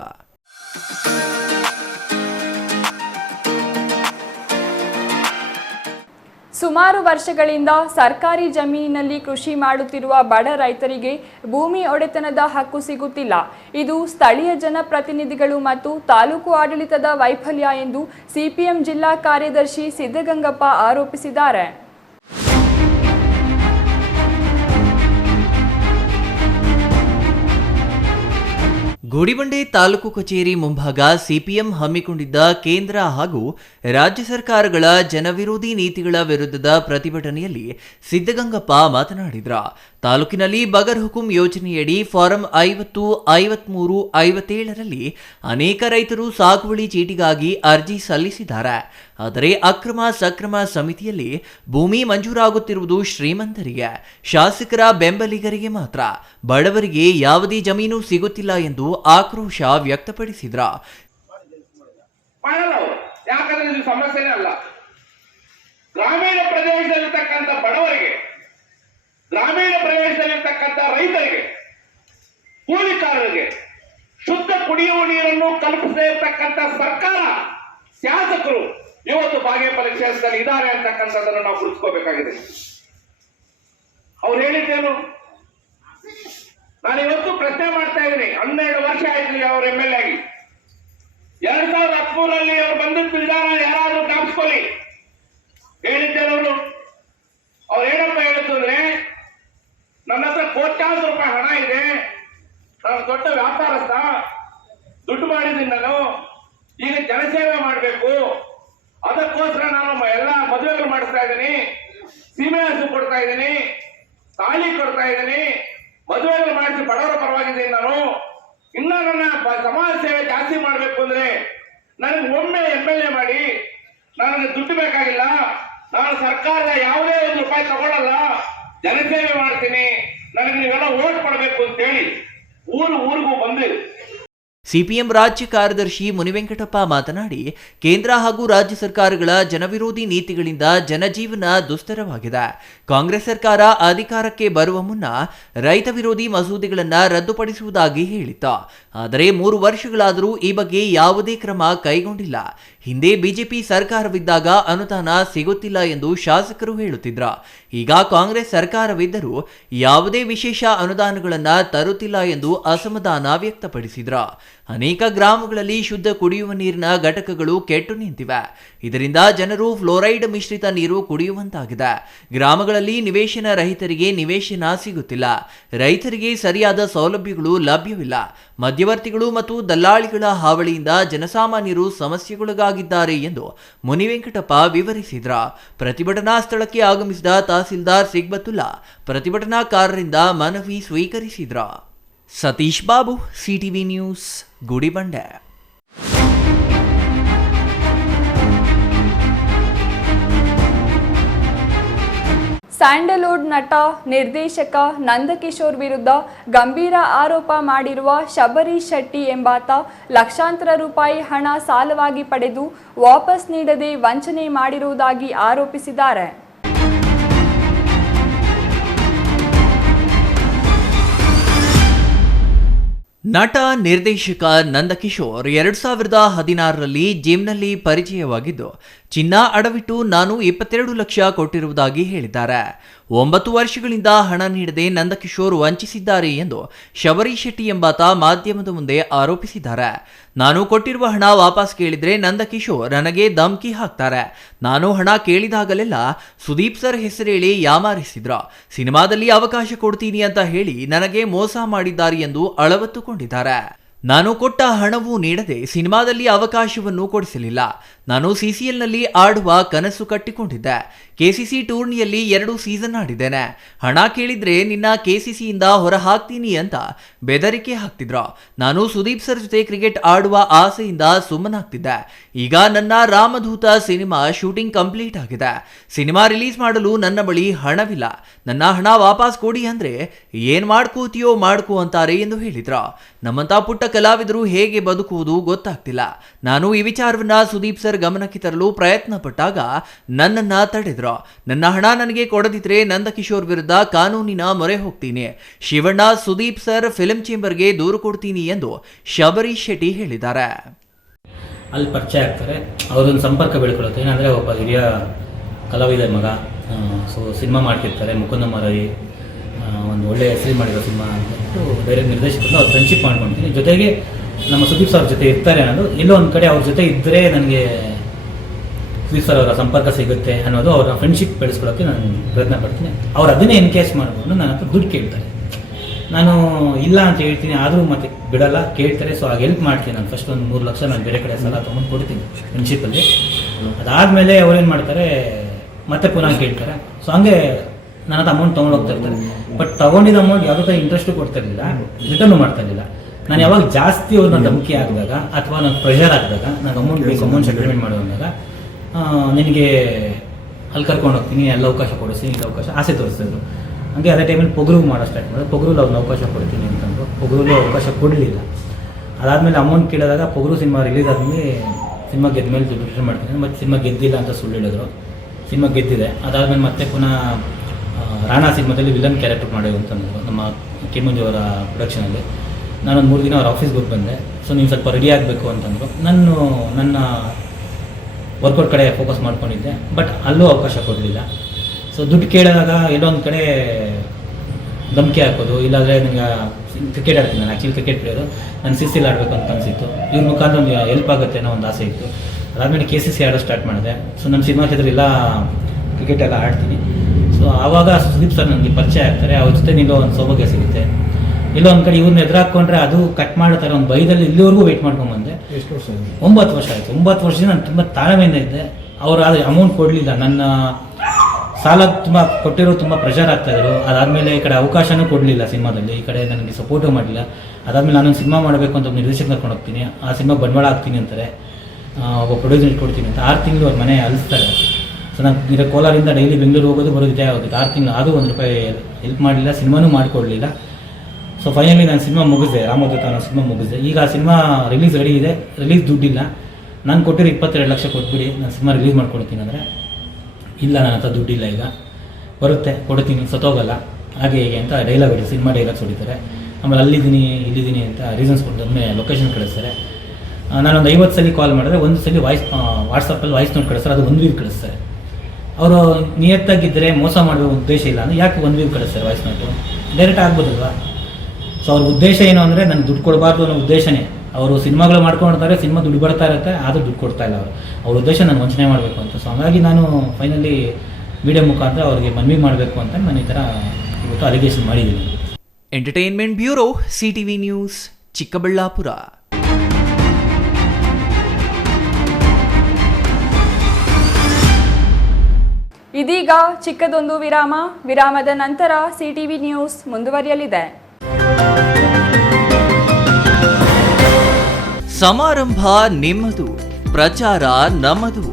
ಸುಮಾರು ವರ್ಷಗಳಿಂದ ಸರ್ಕಾರಿ ಜಮೀನಿನಲ್ಲಿ ಕೃಷಿ ಮಾಡುತ್ತಿರುವ ಬಡ ರೈತರಿಗೆ ಭೂಮಿ ಒಡೆತನದ ಹಕ್ಕು ಸಿಗುತ್ತಿಲ್ಲ. ಇದು ಸ್ಥಳೀಯ ಜನಪ್ರತಿನಿಧಿಗಳು ಮತ್ತು ತಾಲೂಕು ಆಡಳಿತದ ವೈಫಲ್ಯ ಎಂದು ಸಿಪಿಎಂ ಜಿಲ್ಲಾ ಕಾರ್ಯದರ್ಶಿ ಸಿದ್ದಗಂಗಪ್ಪ ಆರೋಪಿಸಿದ್ದಾರೆ. ಗುಡಿಬಂಡೆ ತಾಲೂಕು ಕಚೇರಿ ಮುಂಭಾಗ ಸಿಪಿಎಂ ಹಮ್ಮಿಕೊಂಡಿದ್ದ ಕೇಂದ್ರ ಹಾಗೂ ರಾಜ್ಯ ಸರ್ಕಾರಗಳ ಜನವಿರೋಧಿ ನೀತಿಗಳ ವಿರುದ್ಧದ ಪ್ರತಿಭಟನೆಯಲ್ಲಿ ಸಿದ್ದಗಂಗಪ್ಪ ಮಾತನಾಡಿದ್ರ. ತಾಲೂಕಿನಲ್ಲಿ ಬಗರ್ ಹುಕುಂ ಯೋಜನೆಯಡಿ ಫಾರಂ 50, 53, 57ರಲ್ಲಿ ಅನೇಕ ರೈತರು ಸಾಗುವಳಿ ಚೀಟಿಗಾಗಿ ಅರ್ಜಿ ಸಲ್ಲಿಸಿದ್ದಾರೆ. ಆದರೆ ಅಕ್ರಮ ಸಕ್ರಮ ಸಮಿತಿಯಲ್ಲಿ ಭೂಮಿ ಮಂಜೂರಾಗುತ್ತಿರುವುದು ಶ್ರೀಮಂತರಿಗೆ, ಶಾಸಕರ ಬೆಂಬಲಿಗರಿಗೆ ಮಾತ್ರ. ಬಡವರಿಗೆ ಯಾವುದೇ ಜಮೀನು ಸಿಗುತ್ತಿಲ್ಲ ಎಂದು ಆಕ್ರೋಶ ವ್ಯಕ್ತಪಡಿಸಿದ್ರ. ಯಾಕಂದ್ರೆ ಇದು ಸಮಸ್ಯೆನೇ ಅಲ್ಲ. ಗ್ರಾಮೀಣ ಪ್ರದೇಶದಲ್ಲಿರ್ತಕ್ಕಂಥ ಬಡವರಿಗೆ, ಗ್ರಾಮೀಣ ಪ್ರದೇಶದಲ್ಲಿರ್ತಕ್ಕಂಥ ರೈತರಿಗೆ, ಕೂಲಿಕಾರರಿಗೆ ಶುದ್ಧ ಕುಡಿಯುವ ನೀರನ್ನು ಕಲ್ಪಿಸದೇ ಇರತಕ್ಕಂಥ ಸರ್ಕಾರ, ಶಾಸಕರು ಇವತ್ತು ಬಾಗೇಪಲ್ಲಿ ಕ್ಷೇತ್ರದಲ್ಲಿ ಇದ್ದಾರೆ ಅಂತಕ್ಕಂಥದ್ದನ್ನು ನಾವು ಗುರುತಿಸ್ಕೋಬೇಕಾಗಿದೆ. ಅವ್ರು ಹೇಳಿದ್ದೇನು? ನಾನು ಇವತ್ತು ಪ್ರಶ್ನೆ ಮಾಡ್ತಾ ಇದ್ದೀನಿ. 12 ವರ್ಷ ಆಯ್ತು ಅವ್ರ MLA ಆಗಿ. 2013ರಲ್ಲಿ ಅವ್ರು ಬಂದಿದ್ದು ವಿಧಾನ ಯಾರಾದ್ರೂ ಜ್ಞಾಪಿಸ್ಕೊಳ್ಳಿ. ಹೇಳಿದ್ದೇನವರು? ಅವ್ರು ಏನಪ್ಪ ಹೇಳಿದ್ದು ಅಂದ್ರೆ, ನನ್ನ ಹತ್ರ ಕೋಟ್ಯಾಂತರ ರೂಪಾಯಿ ಹಣ ಇದೆ, ನಾನು ದೊಡ್ಡ ವ್ಯಾಪಾರಸ್ಥ, ದುಡ್ಡು ಮಾಡಿದ್ದೀನಿ, ನಾನು ಈಗ ಜನಸೇವೆ ಮಾಡಬೇಕು, ಅದಕ್ಕೋಸ್ಕರ ನಾನು ಎಲ್ಲ ಮದುವೆಗಳು ಮಾಡಿಸ್ತಾ ಇದ್ದೀನಿ, ಸೀಮೆ ಹಸು ಕೊಡ್ತಾ ಇದ್ದೀನಿ, ತಾಳಿ ಕೊಡ್ತಾ ಇದ್ದೀನಿ, ಮದುವೆಗಳು ಮಾಡಿಸಿ ಬಡವರ ಪರವಾಗಿದ್ದೀನಿ. ನಾನು ಇನ್ನ ನನ್ನ ಸಮಾಜ ಸೇವೆ ಜಾಸ್ತಿ ಮಾಡಬೇಕು ಅಂದ್ರೆ ನನಗೆ ಒಮ್ಮೆ MLA ಮಾಡಿ, ನನಗೆ ದುಡ್ಡು ಬೇಕಾಗಿಲ್ಲ, ನಾನು ಸರ್ಕಾರದ ಯಾವುದೇ ಒಂದು ರೂಪಾಯಿ ತಗೊಳ್ಳಲ್ಲ, ಜನಸೇವೆ ಮಾಡ್ತೀನಿ, ನನಗೆ ನೀವೆಲ್ಲ ಓಟ್ ಕೊಡಬೇಕು ಅಂತೇಳಿ ಊರಿಗೂ ಬಂದು ಸಿಪಿಎಂ ರಾಜ್ಯ ಕಾರ್ಯದರ್ಶಿ ಮುನಿವೆಂಕಟಪ್ಪ ಮಾತನಾಡಿ, ಕೇಂದ್ರ ಹಾಗೂ ರಾಜ್ಯ ಸರ್ಕಾರಗಳ ಜನವಿರೋಧಿ ನೀತಿಗಳಿಂದ ಜನಜೀವನ ದುಸ್ತರವಾಗಿದೆ. ಕಾಂಗ್ರೆಸ್ ಸರ್ಕಾರ ಅಧಿಕಾರಕ್ಕೆ ಬರುವ ಮುನ್ನ ರೈತ ವಿರೋಧಿ ಮಸೂದೆಗಳನ್ನು ರದ್ದುಪಡಿಸುವುದಾಗಿ ಹೇಳಿತ್ತು. ಆದರೆ 3 ವರ್ಷಗಳಾದರೂ ಈ ಬಗ್ಗೆ ಯಾವುದೇ ಕ್ರಮ ಕೈಗೊಂಡಿಲ್ಲ. ಹಿಂದೆ ಬಿಜೆಪಿ ಸರ್ಕಾರವಿದ್ದಾಗ ಅನುದಾನ ಸಿಗುತ್ತಿಲ್ಲ ಎಂದು ಶಾಸಕರು ಹೇಳುತ್ತಿದ್ರು. ಈಗ ಕಾಂಗ್ರೆಸ್ ಸರ್ಕಾರವಿದ್ದರೂ ಯಾವುದೇ ವಿಶೇಷ ಅನುದಾನಗಳನ್ನು ತರುತ್ತಿಲ್ಲ ಎಂದು ಅಸಮಾಧಾನ ವ್ಯಕ್ತಪಡಿಸಿದ್ರು. ಅನೇಕ ಗ್ರಾಮಗಳಲ್ಲಿ ಶುದ್ಧ ಕುಡಿಯುವ ನೀರಿನ ಘಟಕಗಳು ಕೆಟ್ಟು ನಿಂತಿವೆ. ಇದರಿಂದ ಜನರು ಫ್ಲೋರೈಡ್ ಮಿಶ್ರಿತ ನೀರು ಕುಡಿಯುವಂತಾಗಿದೆ. ಗ್ರಾಮಗಳಲ್ಲಿ ನಿವೇಶನ ರಹಿತರಿಗೆ ನಿವೇಶನ ಸಿಗುತ್ತಿಲ್ಲ. ರೈತರಿಗೆ ಸರಿಯಾದ ಸೌಲಭ್ಯಗಳು ಲಭ್ಯವಿಲ್ಲ. ಮಧ್ಯವರ್ತಿಗಳು ಮತ್ತು ದಲ್ಲಾಳಿಗಳ ಹಾವಳಿಯಿಂದ ಜನಸಾಮಾನ್ಯರು ಸಮಸ್ಯೆಗೊಳಗಾಗಿದ್ದಾರೆ ಎಂದು ಮುನಿವೆಂಕಟಪ್ಪ ವಿವರಿಸಿದ್ರ. ಪ್ರತಿಭಟನಾ ಸ್ಥಳಕ್ಕೆ ಆಗಮಿಸಿದ ತಹಸೀಲ್ದಾರ್ ಸಿಗ್ಬತುಲ್ಲಾ ಪ್ರತಿಭಟನಾಕಾರರಿಂದ ಮನವಿ ಸ್ವೀಕರಿಸಿದ್ರ. Satish Babu, CTV news, Gudibande. Sandalwood ನಟ ನಿರ್ದೇಶಕ ನಂದಕಿಶೋರ್ ವಿರುದ್ಧ ಗಂಭೀರ ಆರೋಪ ಮಾಡಿರುವ ಶಬರಿ ಶೆಟ್ಟಿ ಎಂಬಾತ ಲಕ್ಷಾಂತರ ರೂಪಾಯಿ ಹಣ ಸಾಲವಾಗಿ ಪಡೆದು ವಾಪಸ್ ನೀಡದೆ ವಂಚನೆ ಮಾಡಿರುವುದಾಗಿ ಆರೋಪಿಸಿದ್ದಾರೆ. ನಟ ನಿರ್ದೇಶಕ ನಂದಕಿಶೋರ್ 2016ರಲ್ಲಿ ಜಿಮ್ನಲ್ಲಿ ಪರಿಚಯವಾಗಿದ್ದು ಚಿನ್ನ ಅಡವಿಟ್ಟು ನಾನು 22 ಲಕ್ಷ ಕೊಟ್ಟಿರುವುದಾಗಿ ಹೇಳಿದ್ದಾರೆ. 9 ವರ್ಷಗಳಿಂದ ಹಣ ನೀಡದೆ ನಂದಕಿಶೋರ್ ವಂಚಿಸಿದ್ದಾರೆ ಎಂದು ಶಬರಿ ಶೆಟ್ಟಿ ಎಂಬಾತ ಮಾಧ್ಯಮದ ಮುಂದೆ ಆರೋಪಿಸಿದ್ದಾರೆ. ನಾನು ಕೊಟ್ಟಿರುವ ಹಣ ವಾಪಸ್ ಕೇಳಿದ್ರೆ ನಂದಕಿಶೋರ್ ನನಗೆ ಧಮಕಿ ಹಾಕ್ತಾರೆ. ನಾನು ಹಣ ಕೇಳಿದಾಗಲೆಲ್ಲ ಸುದೀಪ್ ಸರ್ ಹೆಸರೇಳಿ ಯಾಮಾರಿಸಿದ್ರು. ಸಿನಿಮಾದಲ್ಲಿ ಅವಕಾಶ ಕೊಡ್ತೀನಿ ಅಂತ ಹೇಳಿ ನನಗೆ ಮೋಸ ಮಾಡಿದ್ದಾರೆ ಎಂದು ಅಳವತ್ತುಕೊಂಡಿದ್ದಾರೆ. ನಾನು ಕೊಟ್ಟ ಹಣವೂ ನೀಡದೆ ಸಿನಿಮಾದಲ್ಲಿ ಅವಕಾಶವನ್ನು ಕೊಡಿಸಲಿಲ್ಲ. ನಾನು ಸಿಸಿಎಲ್ನಲ್ಲಿ ಆಡುವ ಕನಸು ಕಟ್ಟಿಕೊಂಡಿದ್ದೆ. ಕೆಸಿಸಿ ಟೂರ್ನಿಯಲ್ಲಿ 2 ಸೀಸನ್ ಆಡಿದ್ದೇನೆ. ಹಣ ಕೇಳಿದ್ರೆ ನಿನ್ನ ಕೆಸಿಸಿಯಿಂದ ಹೊರ ಹಾಕ್ತೀನಿ ಅಂತ ಬೆದರಿಕೆ ಹಾಕ್ತಿದ್ರು. ನಾನು ಸುದೀಪ್ ಸರ್ ಜೊತೆ ಕ್ರಿಕೆಟ್ ಆಡುವ ಆಸೆಯಿಂದ ಸುಮ್ಮನಾಗ್ತಿದ್ದೆ. ಈಗ ನನ್ನ ರಾಮದೂತ ಸಿನಿಮಾ ಶೂಟಿಂಗ್ ಕಂಪ್ಲೀಟ್ ಆಗಿದೆ. ಸಿನಿಮಾ ರಿಲೀಸ್ ಮಾಡಲು ನನ್ನ ಬಳಿ ಹಣವಿಲ್ಲ. ನನ್ನ ಹಣ ವಾಪಸ್ ಕೊಡಿ ಅಂದ್ರೆ ಏನ್ ಮಾಡ್ಕೋತೀಯೋ ಮಾಡ್ಕೋ ಅಂತಾರೆ ಎಂದು ಹೇಳಿದ್ರು. ನಮ್ಮಂತ ಪುಟ್ಟ ಕಲಾವಿದರು ಹೇಗೆ ಬದುಕುವುದು ಗೊತ್ತಾಗ್ತಿಲ್ಲ. ನಾನು ಈ ವಿಚಾರವನ್ನ ಸುದೀಪ್ ಸರ್ ಗಮನಕ್ಕೆ ತರಲು ಪ್ರಯತ್ನ ಪಟ್ಟಾಗ ನನ್ನನ್ನ ತಡೆದ್ರು. ನನ್ನ ಹಣ ನನಗೆ ಕೊಡದಿದ್ರೆ ನಂದಕಿಶೋರ್ ವಿರುದ್ಧ ಕಾನೂನಿನ ಮೊರೆ ಹೋಗ್ತೀನಿ. ಶಿವಣ್ಣ, ಸುದೀಪ್ ಸರ್ ಫಿಲ್ಮ್ ಚೇಂಬರ್ಗೆ ದೂರು ಕೊಡ್ತೀನಿ ಎಂದು ಶಬರಿ ಶೆಟ್ಟಿ ಹೇಳಿದ್ದಾರೆ. ಅಲ್ಲಿ ಪರಿಚಯ ಆಗ್ತಾರೆ, ಅವರೊಂದು ಸಂಪರ್ಕ ಬೆಳ್ಕೊಳ್ಳುತ್ತೆ. ಏನಂದರೆ ಒಬ್ಬ ಹಿರಿಯ ಕಲಾವಿದರ ಮಗ, ಸೊ ಸಿನಿಮಾ ಮಾಡ್ತಿರ್ತಾರೆ, ಮುಕುಂದ ಮಾರೈ ಒಂದು ಒಳ್ಳೆಯ ಹೆಸರು ಮಾಡಿರೋ ಸಿನಿಮಾ ಅಂದ್ಬಿಟ್ಟು ಡೈರೆಕ್ಟ್ ನಿರ್ದೇಶಕರನ್ನು ಅವ್ರು ಫ್ರೆಂಡ್ಶಿಪ್ ಮಾಡ್ಕೊಳ್ತೀನಿ. ಜೊತೆಗೆ ನಮ್ಮ ಸುದೀಪ್ ಸರ್ ಜೊತೆ ಇರ್ತಾರೆ ಅನ್ನೋದು, ಎಲ್ಲೋ ಒಂದು ಕಡೆ ಅವ್ರ ಜೊತೆ ಇದ್ದರೆ ನನಗೆ ಸುದೀಪ್ ಸರ್ ಅವರ ಸಂಪರ್ಕ ಸಿಗುತ್ತೆ ಅನ್ನೋದು, ಅವರ ಫ್ರೆಂಡ್ಶಿಪ್ ಬೆಳೆಸ್ಕೊಳ್ಳೋಕ್ಕೆ ನಾನು ಪ್ರಯತ್ನ ಪಡ್ತೀನಿ. ಅವ್ರು ಅದನ್ನೇ ಎನ್ಕೇಸ್ ಮಾಡ್ಕೊಂಡು ನನ್ನ ಹತ್ರ ದುಡ್ಡು ಕೇಳ್ತಾರೆ. ನಾನು ಇಲ್ಲ ಅಂತ ಹೇಳ್ತೀನಿ, ಆದರೂ ಮತ್ತೆ ಬಿಡಲ್ಲ, ಕೇಳ್ತಾರೆ. ಸೊ ಆಗ ಹೆಲ್ಪ್ ಮಾಡ್ತೀನಿ. ನಾನು ಫಸ್ಟ್ ಒಂದು 3 ಲಕ್ಷ ನಾನು ಬೇರೆ ಕಡೆ ಸಾಲ ತೊಗೊಂಡು ಕೊಡ್ತೀನಿ ಫ್ರೆಂಡ್ಶಿಪ್ಪಲ್ಲಿ. ಅದಾದಮೇಲೆ ಅವ್ರೇನು ಮಾಡ್ತಾರೆ, ಮತ್ತೆ ಪುನಃ ಕೇಳ್ತಾರೆ. ಸೊ ಹಂಗೆ ನನ್ನ ಹತ್ರ ಅಮೌಂಟ್ ತೊಗೊಂಡು ಹೋಗ್ತಾ ಇರ್ತಾರೆ. ಬಟ್ ತೊಗೊಂಡಿದ್ದ ಅಮೌಂಟ್ ಯಾವುದೋ ಥರ ಇಂಟ್ರೆಸ್ಟು ಕೊಡ್ತಾ ಇರಲಿಲ್ಲ, ರಿಟರ್ನು ಮಾಡ್ತಾ ಇರಲಿಲ್ಲ. ನಾನು ಯಾವಾಗ ಜಾಸ್ತಿ ಅವ್ರನ್ನ ಧಮಕಿ ಆಗಿದಾಗ ಅಥವಾ ನಾನು ಪ್ರೆಷರ್ ಆಗಿದಾಗ, ನಾನು ಅಮೌಂಟ್ ಬೇಕು, ಅಮೌಂಟ್ ಸೆಟಲ್ಮೆಂಟ್ ಮಾಡುವಾಗ ನಿನಗೆ ಅಲ್ಲಿ ಕರ್ಕೊಂಡು ಹೋಗ್ತೀನಿ, ಎಲ್ಲ ಅವಕಾಶ ಕೊಡಿಸ್ತೀನಿ, ಇಲ್ಲಿ ಅವಕಾಶ ಆಸೆ ತೋರಿಸ್ತಿದ್ರು. ಹಾಗೆ ಅದೇ ಟೈಮಲ್ಲಿ ಪೊಗರು ಮಾಡೋ ಸ್ಟಾರ್ಟ್ ಮಾಡೋದು. ಪೊಗರಲ್ಲಿ ಅವ್ರನ್ನ ಅವಕಾಶ ಕೊಡ್ತೀನಿ ಅಂತಂದು ಪೊಗರಲ್ಲಿ ಅವಕಾಶ ಕೊಡಲಿಲ್ಲ. ಅದಾದಮೇಲೆ ಅಮೌಂಟ್ ಕೇಳಿದಾಗ ಪೊಗರು ಸಿನಿಮಾ ರಿಲೀಸ್ ಆದಮೇಲೆ ಸಿನಿಮಾ ಗೆದ್ಮೇಲೆ ದುಡ್ಡು ರಿಟರ್ನ್ ಮಾಡ್ತೀನಿ. ಮತ್ತು ಸಿನಿಮಾ ಗೆದ್ದಿಲ್ಲ ಅಂತ ಸುಳ್ಳು ಹೇಳಿದ್ರು. ಸಿನಿಮಾ ಗೆದ್ದಿದೆ. ಅದಾದಮೇಲೆ ಮತ್ತೆ ಪುನಃ ರಾಣಾ ಸಿನಿಮಾದಲ್ಲಿ ವಿಲನ್ ಕ್ಯಾರೆಕ್ಟರ್ ಮಾಡೋದು ಅಂತಂದರು ನಮ್ಮ ಕೆ ಮಂಜು ಅವರ ಪ್ರೊಡಕ್ಷನಲ್ಲಿ. ನಾನೊಂದು 3 ದಿನ ಅವ್ರ ಆಫೀಸ್ಗೆ ಹೋಗಿ ಬಂದೆ. ಸೊ ನೀವು ಸ್ವಲ್ಪ ರೆಡಿ ಆಗಬೇಕು ಅಂತಂದರು. ನನ್ನ ವರ್ಕೌಟ್ ಕಡೆ ಫೋಕಸ್ ಮಾಡ್ಕೊಂಡಿದ್ದೆ, ಬಟ್ ಅಲ್ಲೂ ಅವಕಾಶ ಕೊಡಲಿಲ್ಲ. ಸೊ ದುಡ್ಡು ಕೇಳಿದಾಗ ಎಲ್ಲೋ ಒಂದು ಕಡೆ ಧಮಕಿ ಹಾಕೋದು, ಇಲ್ಲಾಂದರೆ ನನಗೆ ಕ್ರಿಕೆಟ್ ಆಡ್ತೀನಿ. ನಾನು ಆ್ಯಕ್ಚುಲಿ ಕ್ರಿಕೆಟ್ ಪ್ಲೇಯರು, ನಾನು CCL ಆಡಬೇಕು ಅಂತ ಅನಿಸಿತ್ತು. ಇವ್ರ ಮುಖಾಂತರ ಒಂದು ಹೆಲ್ಪ್ ಆಗುತ್ತೆ ಅನ್ನೋ ಒಂದು ಆಸೆ ಇತ್ತು. ಅದಾದಮೇಲೆ KCC ಆಡೋ ಸ್ಟಾರ್ಟ್ ಮಾಡಿದೆ. ಸೊ ನಮ್ಮ ಸಿನಿಮಾ ಕ್ಷೇತ್ರ ಎಲ್ಲ ಕ್ರಿಕೆಟ್ ಎಲ್ಲ ಆಡ್ತೀನಿ. ಸೊ ಆವಾಗ ಸುದೀಪ್ ಸರ್ ನನಗೆ ಪರಿಚಯ ಆಗ್ತಾರೆ. ಅವ್ರ ಜೊತೆ ನಿಲ್ಲೋ ಒಂದು ಸೌಭಾಗ್ಯ ಸಿಗುತ್ತೆ. ಎಲ್ಲೋ ಒಂದು ಕಡೆ ಇವ್ರನ್ನ ಎದುರಾಕೊಂಡ್ರೆ ಅದು ಕಟ್ ಮಾಡ್ತಾರೆ ಒಂದು ಬೈದಲ್ಲಿ ಇಲ್ಲಿವರೆಗೂ ವೆಯ್ಟ್ ಮಾಡ್ಕೊಂಬಂದೆ. ಎಷ್ಟು ವರ್ಷ? 9 ವರ್ಷ ಆಯಿತು. 9 ವರ್ಷದಿಂದ ನಾನು ತುಂಬ ತಾಳ್ಮೆಯಿಂದ ಇದ್ದೆ. ಅವರು ಆದರೆ ಅಮೌಂಟ್ ಕೊಡಲಿಲ್ಲ. ನನ್ನ ಸಾಲ ತುಂಬ ಕೊಟ್ಟಿರೋ ತುಂಬ ಪ್ರೆಷರ್ ಆಗ್ತಾಯಿದ್ರು. ಅದಾದಮೇಲೆ ಈ ಕಡೆ ಅವಕಾಶನೂ ಕೊಡಲಿಲ್ಲ ಸಿನಿಮಾದಲ್ಲಿ, ಈ ಕಡೆ ನನಗೆ ಸಪೋರ್ಟು ಮಾಡಲಿಲ್ಲ. ಅದಾದಮೇಲೆ ನಾನೊಂದು ಸಿನಿಮಾ ಮಾಡಬೇಕು ಅಂತ ನಿರ್ದೇಶಕ ಕರ್ಕೊಂಡು ಹೋಗ್ತೀನಿ. ಆ ಸಿನಿಮಾ ಬಂಡವಾಳ ಹಾಕ್ತೀನಿ ಅಂತಾರೆ, ಒಬ್ಬ ಪ್ರೊಡ್ಯೂಸರ್ ಕೊಡ್ತೀನಿ ಅಂತ. 6 ತಿಂಗಳು ಅವ್ರ ಮನೆ ಅಲಿಸ್ತಾರೆ. ಸೊ ನಾನು ಕೋಲಾರಿಂದ ಡೈಲಿ ಬೆಂಗಳೂರು ಹೋಗೋದು ಬರೋದು ಇದೇ ಆಗೋದು. 6 ತಿಂಗಳು ಆದರೂ ₹1 ಹೆಲ್ಪ್ ಮಾಡಲಿಲ್ಲ, ಸಿನಿಮಾನೂ ಮಾಡಿಕೊಡ್ಲಿಲ್ಲ. ಸೊ ಫೈನಲಿ ನಾನು ಸಿನಿಮಾ ಮುಗಿಸಿದೆ, ರಾಮೋದೂತ ಅನ್ನೋ ಸಿನಿಮಾ ಮುಗಿಸಿದೆ. ಈಗ ಆ ಸಿನಿಮಾ ರಿಲೀಸ್ ರೆಡಿ ಇದೆ, ರಿಲೀಸ್ ದುಡ್ಡಿಲ್ಲ. ನಾನು ಕೊಟ್ಟಿರೋ 22 ಲಕ್ಷ ಕೊಟ್ಬಿಡಿ, ನಾನು ಸಿನಿಮಾ ರಿಲೀಸ್ ಮಾಡ್ಕೊಡ್ತೀನಿ ಅಂದರೆ ಇಲ್ಲ, ನನ್ನ ಹತ್ರ ದುಡ್ಡಿಲ್ಲ, ಈಗ ಬರುತ್ತೆ ಕೊಡ್ತೀನಿ, ಸತ್ತೋಗಲ್ಲ, ಹಾಗೆ ಹೀಗೆ ಅಂತ ಡೈಲಾಗ್ ಹೊಡಿ, ಸಿನಿಮಾ ಡೈಲಾಗ್ಸ್ ಹೊಡಿತಾರೆ. ಆಮೇಲೆ ಅಲ್ಲಿದ್ದೀನಿ ಇಲ್ಲಿದ್ದೀನಿ ಅಂತ ರೀಸನ್ಸ್ ಕೊಟ್ಟು ಒಮ್ಮೆ ಲೊಕೇಶನ್ ಕಳಿಸ್ತಾರೆ. ನಾನೊಂದು 50 ಸಲ ಕಾಲ್ ಮಾಡಿದ್ರೆ ಒಂದು ಸಲ ವಾಟ್ಸಪ್ಪಲ್ಲಿ ವಾಯ್ಸ್ ನೋಟ್ ಕಳಿಸ್ತಾರೆ, ಅದು 1 ವೀಕ್ ಕಳಿಸ್ತಾರೆ. ಅವರು ನಿಯತ್ತಾಗಿದ್ದರೆ ಮೋಸ ಮಾಡೋ ಉದ್ದೇಶ ಇಲ್ಲ ಅಂದರೆ ಯಾಕೆ 1 ವೀಕ್ ಕಳಿಸ್ತಾರೆ ವಾಯ್ಸ್ ನೋಟು? ಡೈರೆಕ್ಟ್ ಆಗ್ಬೋದಲ್ವಾ? ಸೊ ಅವ್ರ ಉದ್ದೇಶ ಏನು ಅಂದರೆ ನನಗೆ ದುಡ್ಡು ಕೊಡಬಾರ್ದು ಅನ್ನೋ ಉದ್ದೇಶನೇ. ಅವರು ಸಿನಿಮಾಗಳು ಮಾಡ್ಕೊಂಡಿರ್ತಾರೆ, ಸಿನಿಮಾ ದುಡ್ಡು ಬರ್ತಾ ಇರುತ್ತೆ, ಆದರೂ ದುಡ್ಡು ಕೊಡ್ತಾ ಇಲ್ಲ ಅವ್ರ ಉದ್ದೇಶ ನಾನು ವಂಚನೆ ಮಾಡಬೇಕು ಅಂತ. ಸೊ ಹಾಗಾಗಿ ನಾನು ಫೈನಲಿ ವಿಡಿಯೋ ಮುಖಾಂತರ ಅವ್ರಿಗೆ ಮನವಿ ಮಾಡಬೇಕು ಅಂತ ನಾನು ಈ ಥರ ಇವತ್ತು ಅಲಿಗೇಷನ್ ಮಾಡಿದ್ದೀನಿ. Entertainment bureau, CTV news, Chikkaballapur. ಇದೀಗ ಚಿಕ್ಕದೊಂದು ವಿರಾಮ. ವಿರಾಮದ ನಂತರ CTV ನ್ಯೂಸ್ ಮುಂದುವರಿಯಲಿದೆ. ಸಮಾರಂಭ ನಿಮ್ಮದು, ಪ್ರಚಾರ ನಮ್ಮದು.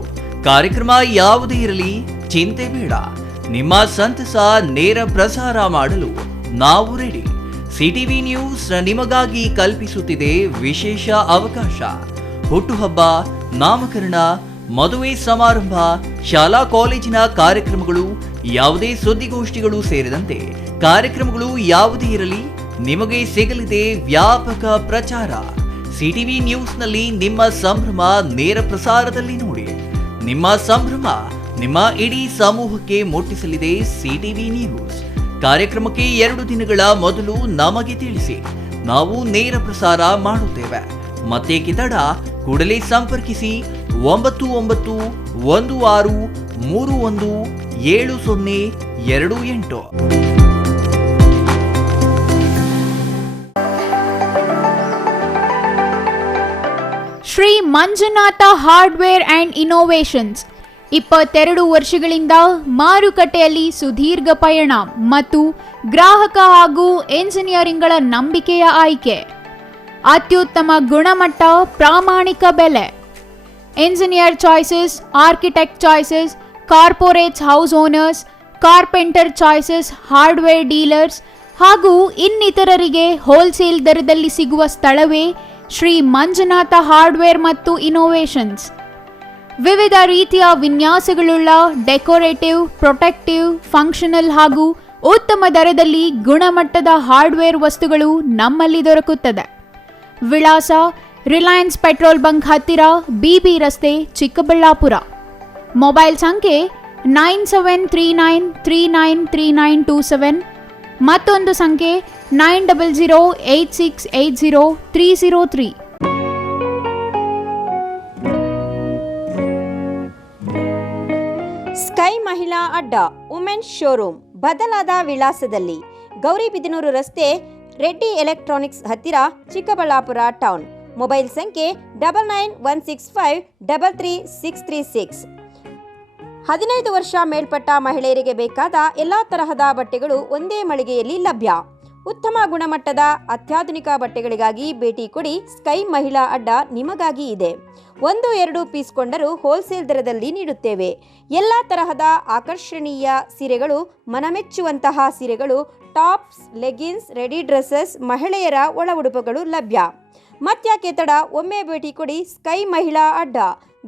ಕಾರ್ಯಕ್ರಮ ಯಾವುದೇ ಇರಲಿ ಚಿಂತೆ ಬೇಡ. ನಿಮ್ಮ ಸಂತಸ ನೇರ ಪ್ರಸಾರ ಮಾಡಲು ನಾವು ರೆಡಿ. CTV ನ್ಯೂಸ್ ನಿಮಗಾಗಿ ಕಲ್ಪಿಸುತ್ತಿದೆ ವಿಶೇಷ ಅವಕಾಶ. ಹುಟ್ಟುಹಬ್ಬ, ನಾಮಕರಣ, ಮದುವೆ ಸಮಾರಂಭ, ಶಾಲಾ ಕಾಲೇಜಿನ ಕಾರ್ಯಕ್ರಮಗಳು, ಯಾವುದೇ ಸುದ್ದಿಗೋಷ್ಠಿಗಳು ಸೇರಿದಂತೆ ಕಾರ್ಯಕ್ರಮಗಳು ಯಾವುದೇ ಇರಲಿ ನಿಮಗೆ ಸಿಗಲಿದೆ ವ್ಯಾಪಕ ಪ್ರಚಾರ. CTV ನ್ಯೂಸ್ನಲ್ಲಿ ನಿಮ್ಮ ಸಂಭ್ರಮ ನೇರ ಪ್ರಸಾರದಲ್ಲಿ ನೋಡಿ. ನಿಮ್ಮ ಸಂಭ್ರಮ ನಿಮ್ಮ ಇಡೀ ಸಮೂಹಕ್ಕೆ ಮುಟ್ಟಿಸಲಿದೆ CTV ನ್ಯೂಸ್. ಕಾರ್ಯಕ್ರಮಕ್ಕೆ 2 ದಿನಗಳ ಮೊದಲು ನಮಗೆ ತಿಳಿಸಿ, ನಾವು ನೇರ ಪ್ರಸಾರ ಮಾಡುತ್ತೇವೆ. ಮತ್ತೇಕೆ ತಡ? ಕೂಡಲೇ ಸಂಪರ್ಕಿಸಿ 9916317028. Shri Manjunatha hardware and innovations 22 ವರ್ಷಗಳಿಂದ ಮಾರುಕಟ್ಟೆಯಲ್ಲಿ ಸುದೀರ್ಘ ಪಯಣ ಮತ್ತು ಗ್ರಾಹಕ ಹಾಗೂ ಎಂಜಿನಿಯರಿಂಗ್ಗಳ ನಂಬಿಕೆಯ ಆಯ್ಕೆ. ಅತ್ಯುತ್ತಮ ಗುಣಮಟ್ಟ, ಪ್ರಾಮಾಣಿಕ ಬೆಲೆ. Engineer choices, architect choices, corporates, house owners, carpenter choices, hardware dealers ಹಾಗೂ ಇನ್ನಿತರರಿಗೆ ಹೋಲ್ಸೇಲ್ ದರದಲ್ಲಿ ಸಿಗುವ ಸ್ಥಳವೇ ಶ್ರೀ ಮಂಜುನಾಥ ಹಾರ್ಡ್ವೇರ್ ಮತ್ತು ಇನೋವೇಷನ್ಸ್. ವಿವಿಧ ರೀತಿಯ ವಿನ್ಯಾಸಗಳುಳ್ಳ ಡೆಕೋರೇಟಿವ್, ಪ್ರೊಟೆಕ್ಟಿವ್, ಫಂಕ್ಷನಲ್ ಹಾಗೂ ಉತ್ತಮ ದರದಲ್ಲಿ ಗುಣಮಟ್ಟದ ಹಾರ್ಡ್ವೇರ್ ವಸ್ತುಗಳು ನಮ್ಮಲ್ಲಿ ದೊರಕುತ್ತದೆ. ವಿಳಾಸ: ರಿಲಯನ್ಸ್ ಪೆಟ್ರೋಲ್ ಬಂಕ್ ಹತ್ತಿರ, BB ರಸ್ತೆ, ಚಿಕ್ಕಬಳ್ಳಾಪುರ. ಮೊಬೈಲ್ ಸಂಖ್ಯೆ 9739393927 ಮತ್ತೊಂದು ಸಂಖ್ಯೆ 9008680303. ಸ್ಕೈ ಮಹಿಳಾ ಅಡ್ಡ ವುಮೆನ್ಸ್ ಶೋರೂಮ್ ಬದಲಾದ ವಿಳಾಸದಲ್ಲಿ ಗೌರಿಬಿದನೂರು ರಸ್ತೆ ರೆಡ್ಡಿ ಎಲೆಕ್ಟ್ರಾನಿಕ್ಸ್ ಹತ್ತಿರ ಚಿಕ್ಕಬಳ್ಳಾಪುರ ಟೌನ್. ಮೊಬೈಲ್ ಸಂಖ್ಯೆ 9916533636. 15 ವರ್ಷ ಮೇಲ್ಪಟ್ಟ ಮಹಿಳೆಯರಿಗೆ ಬೇಕಾದ ಎಲ್ಲ ತರಹದ ಬಟ್ಟೆಗಳು ಒಂದೇ ಮಳಿಗೆಯಲ್ಲಿ ಲಭ್ಯ. ಉತ್ತಮ ಗುಣಮಟ್ಟದ ಅತ್ಯಾಧುನಿಕ ಬಟ್ಟೆಗಳಿಗಾಗಿ ಭೇಟಿ ಕೊಡಿ. ಸ್ಕೈ ಮಹಿಳಾ ಅಡ್ಡ ನಿಮಗಾಗಿ ಇದೆ. 1-2 ಪೀಸ್ ಕೊಂಡರೂ ಹೋಲ್ಸೇಲ್ ದರದಲ್ಲಿ ನೀಡುತ್ತೇವೆ. ಎಲ್ಲ ತರಹದ ಆಕರ್ಷಣೀಯ ಸೀರೆಗಳು, ಮನಮೆಚ್ಚುವಂತಹ ಸೀರೆಗಳು, ಟಾಪ್ಸ್, ಲೆಗಿನ್ಸ್, ರೆಡಿ ಡ್ರೆಸ್ಸಸ್, ಮಹಿಳೆಯರ ಒಳ ಉಡುಪುಗಳು ಲಭ್ಯ. ಮತ್ಯಾಕೆ ತಡ, ಒಮ್ಮೆ ಭೇಟಿ ಕೊಡಿ. ಸ್ಕೈ ಮಹಿಳಾ ಅಡ್ಡ,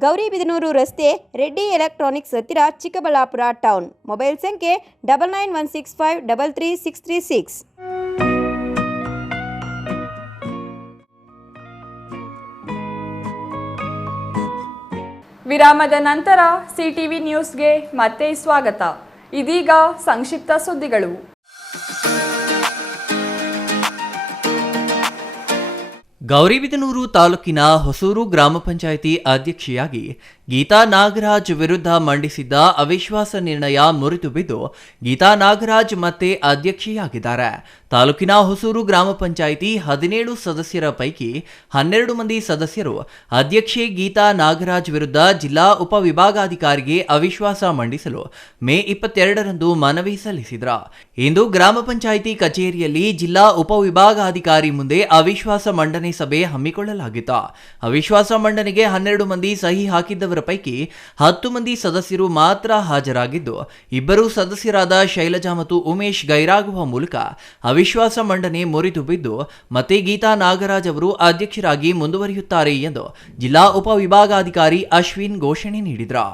ಗೌರಿಬಿದನೂರು ರಸ್ತೆ, ರೆಡ್ಡಿ ಎಲೆಕ್ಟ್ರಾನಿಕ್ಸ್ ಹತ್ತಿರ, ಚಿಕ್ಕಬಳ್ಳಾಪುರ ಟೌನ್. ಮೊಬೈಲ್ ಸಂಖ್ಯೆ 9916533636. ವಿರಾಮದ ನಂತರ ಸಿಟಿವಿ ನ್ಯೂಸ್ಗೆ ಮತ್ತೆ ಸ್ವಾಗತ. ಇದೀಗ ಸಂಕ್ಷಿಪ್ತ ಸುದ್ದಿಗಳು. ಗೌರಿಬಿದನೂರು ತಾಲೂಕಿನ ಹೊಸೂರು ಗ್ರಾಮ ಪಂಚಾಯಿತಿ ಅಧ್ಯಕ್ಷೆಯಾಗಿ ಗೀತಾ ನಾಗರಾಜ್ ವಿರುದ್ಧ ಮಂಡಿಸಿದ್ದ ಅವಿಶ್ವಾಸ ನಿರ್ಣಯ ಮುರಿದು ಬಿದ್ದು ಗೀತಾ ನಾಗರಾಜ್ ಮತ್ತೆ ಅಧ್ಯಕ್ಷೆಯಾಗಿದ್ದಾರೆ. ತಾಲೂಕಿನ ಹೊಸೂರು ಗ್ರಾಮ ಪಂಚಾಯಿತಿ 17 ಸದಸ್ಯರ ಪೈಕಿ 12 ಮಂದಿ ಸದಸ್ಯರು ಅಧ್ಯಕ್ಷೆ ಗೀತಾ ನಾಗರಾಜ್ ವಿರುದ್ಧ ಜಿಲ್ಲಾ ಉಪವಿಭಾಗಾಧಿಕಾರಿಗೆ ಅವಿಶ್ವಾಸ ಮಂಡಿಸಲು ಮೇ 22ರಂದು ಮನವಿ ಸಲ್ಲಿಸಿದ್ರು. ಇಂದು ಗ್ರಾಮ ಪಂಚಾಯಿತಿ ಕಚೇರಿಯಲ್ಲಿ ಜಿಲ್ಲಾ ಉಪವಿಭಾಗಾಧಿಕಾರಿ ಮುಂದೆ ಅವಿಶ್ವಾಸ ಮಂಡನೆ ಸಭೆ ಹಮ್ಮಿಕೊಳ್ಳಲಾಗಿತ್ತು. ಅವಿಶ್ವಾಸ ಮಂಡನೆಗೆ 12 ಮಂದಿ ಸಹಿ ಹಾಕಿದ್ದವರ ಪೈಕಿ 10 ಮಂದಿ ಸದಸ್ಯರು ಮಾತ್ರ ಹಾಜರಾಗಿದ್ದು, ಇಬ್ಬರು ಸದಸ್ಯರಾದ ಶೈಲಜಾ ಮತ್ತು ಉಮೇಶ್ ಗೈರಾಗುವ ಮೂಲಕ ಅವಿಶ್ವಾಸ ಮಂಡನೆ ಮುರಿದು ಬಿದ್ದು ಮತ್ತೆ ಗೀತಾ ನಾಗರಾಜ್ ಅವರು ಅಧ್ಯಕ್ಷರಾಗಿ ಮುಂದುವರಿಯುತ್ತಾರೆ ಎಂದು ಜಿಲ್ಲಾ ಉಪವಿಭಾಗಾಧಿಕಾರಿ ಅಶ್ವಿನ್ ಘೋಷಣೆ ನೀಡಿದರು.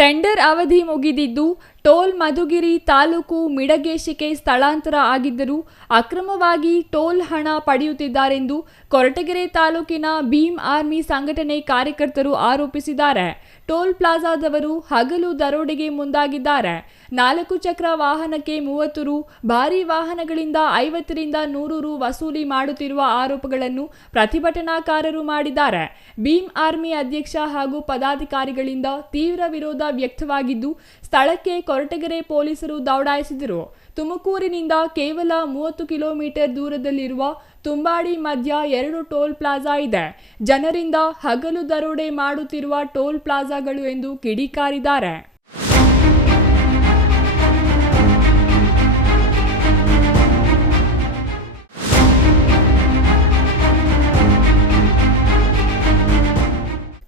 ಟೆಂಡರ್ ಅವಧಿ ಮುಗಿದಿದ್ದು ಟೋಲ್ ಮಧುಗಿರಿ ತಾಲೂಕು ಮಿಡಗೇಶಿಗೆ ಸ್ಥಳಾಂತರ ಆಗಿದ್ದರೂ ಅಕ್ರಮವಾಗಿ ಟೋಲ್ ಹಣ ಪಡೆಯುತ್ತಿದ್ದಾರೆಂದು ಕೊರಟಗೆರೆ ತಾಲೂಕಿನ ಭೀಮ್ ಆರ್ಮಿ ಸಂಘಟನೆ ಕಾರ್ಯಕರ್ತರು ಆರೋಪಿಸಿದ್ದಾರೆ. ಟೋಲ್ ಪ್ಲಾಜಾದವರು ಹಗಲು ದರೋಡೆಗೆ ಮುಂದಾಗಿದ್ದಾರೆ. 4 ಚಕ್ರ ವಾಹನಕ್ಕೆ 30 ರು, ಭಾರೀ ವಾಹನಗಳಿಂದ 50 ರಿಂದ 100 ರು ವಸೂಲಿ ಮಾಡುತ್ತಿರುವ ಆರೋಪಗಳನ್ನು ಪ್ರತಿಭಟನಾಕಾರರು ಮಾಡಿದ್ದಾರೆ. ಭೀಮ್ ಆರ್ಮಿ ಅಧ್ಯಕ್ಷ ಹಾಗೂ ಪದಾಧಿಕಾರಿಗಳಿಂದ ತೀವ್ರ ವಿರೋಧ ವ್ಯಕ್ತವಾಗಿದ್ದು ಸ್ಥಳಕ್ಕೆ ಕೊರಟಗೆರೆ ಪೊಲೀಸರು ದೌಡಾಯಿಸಿದರು. ತುಮಕೂರಿನಿಂದ ಕೇವಲ 30 ಕಿಲೋಮೀಟರ್ ದೂರದಲ್ಲಿರುವ ತುಂಬಾಡಿ ಮಧ್ಯ 2 ಟೋಲ್ ಪ್ಲಾಜಾ ಇದೆ. ಜನರಿಂದ ಹಗಲು ದರೋಡೆ ಮಾಡುತ್ತಿರುವ ಟೋಲ್ ಪ್ಲಾಜಾಗಳು ಎಂದು ಕಿಡಿಕಾರಿದ್ದಾರೆ.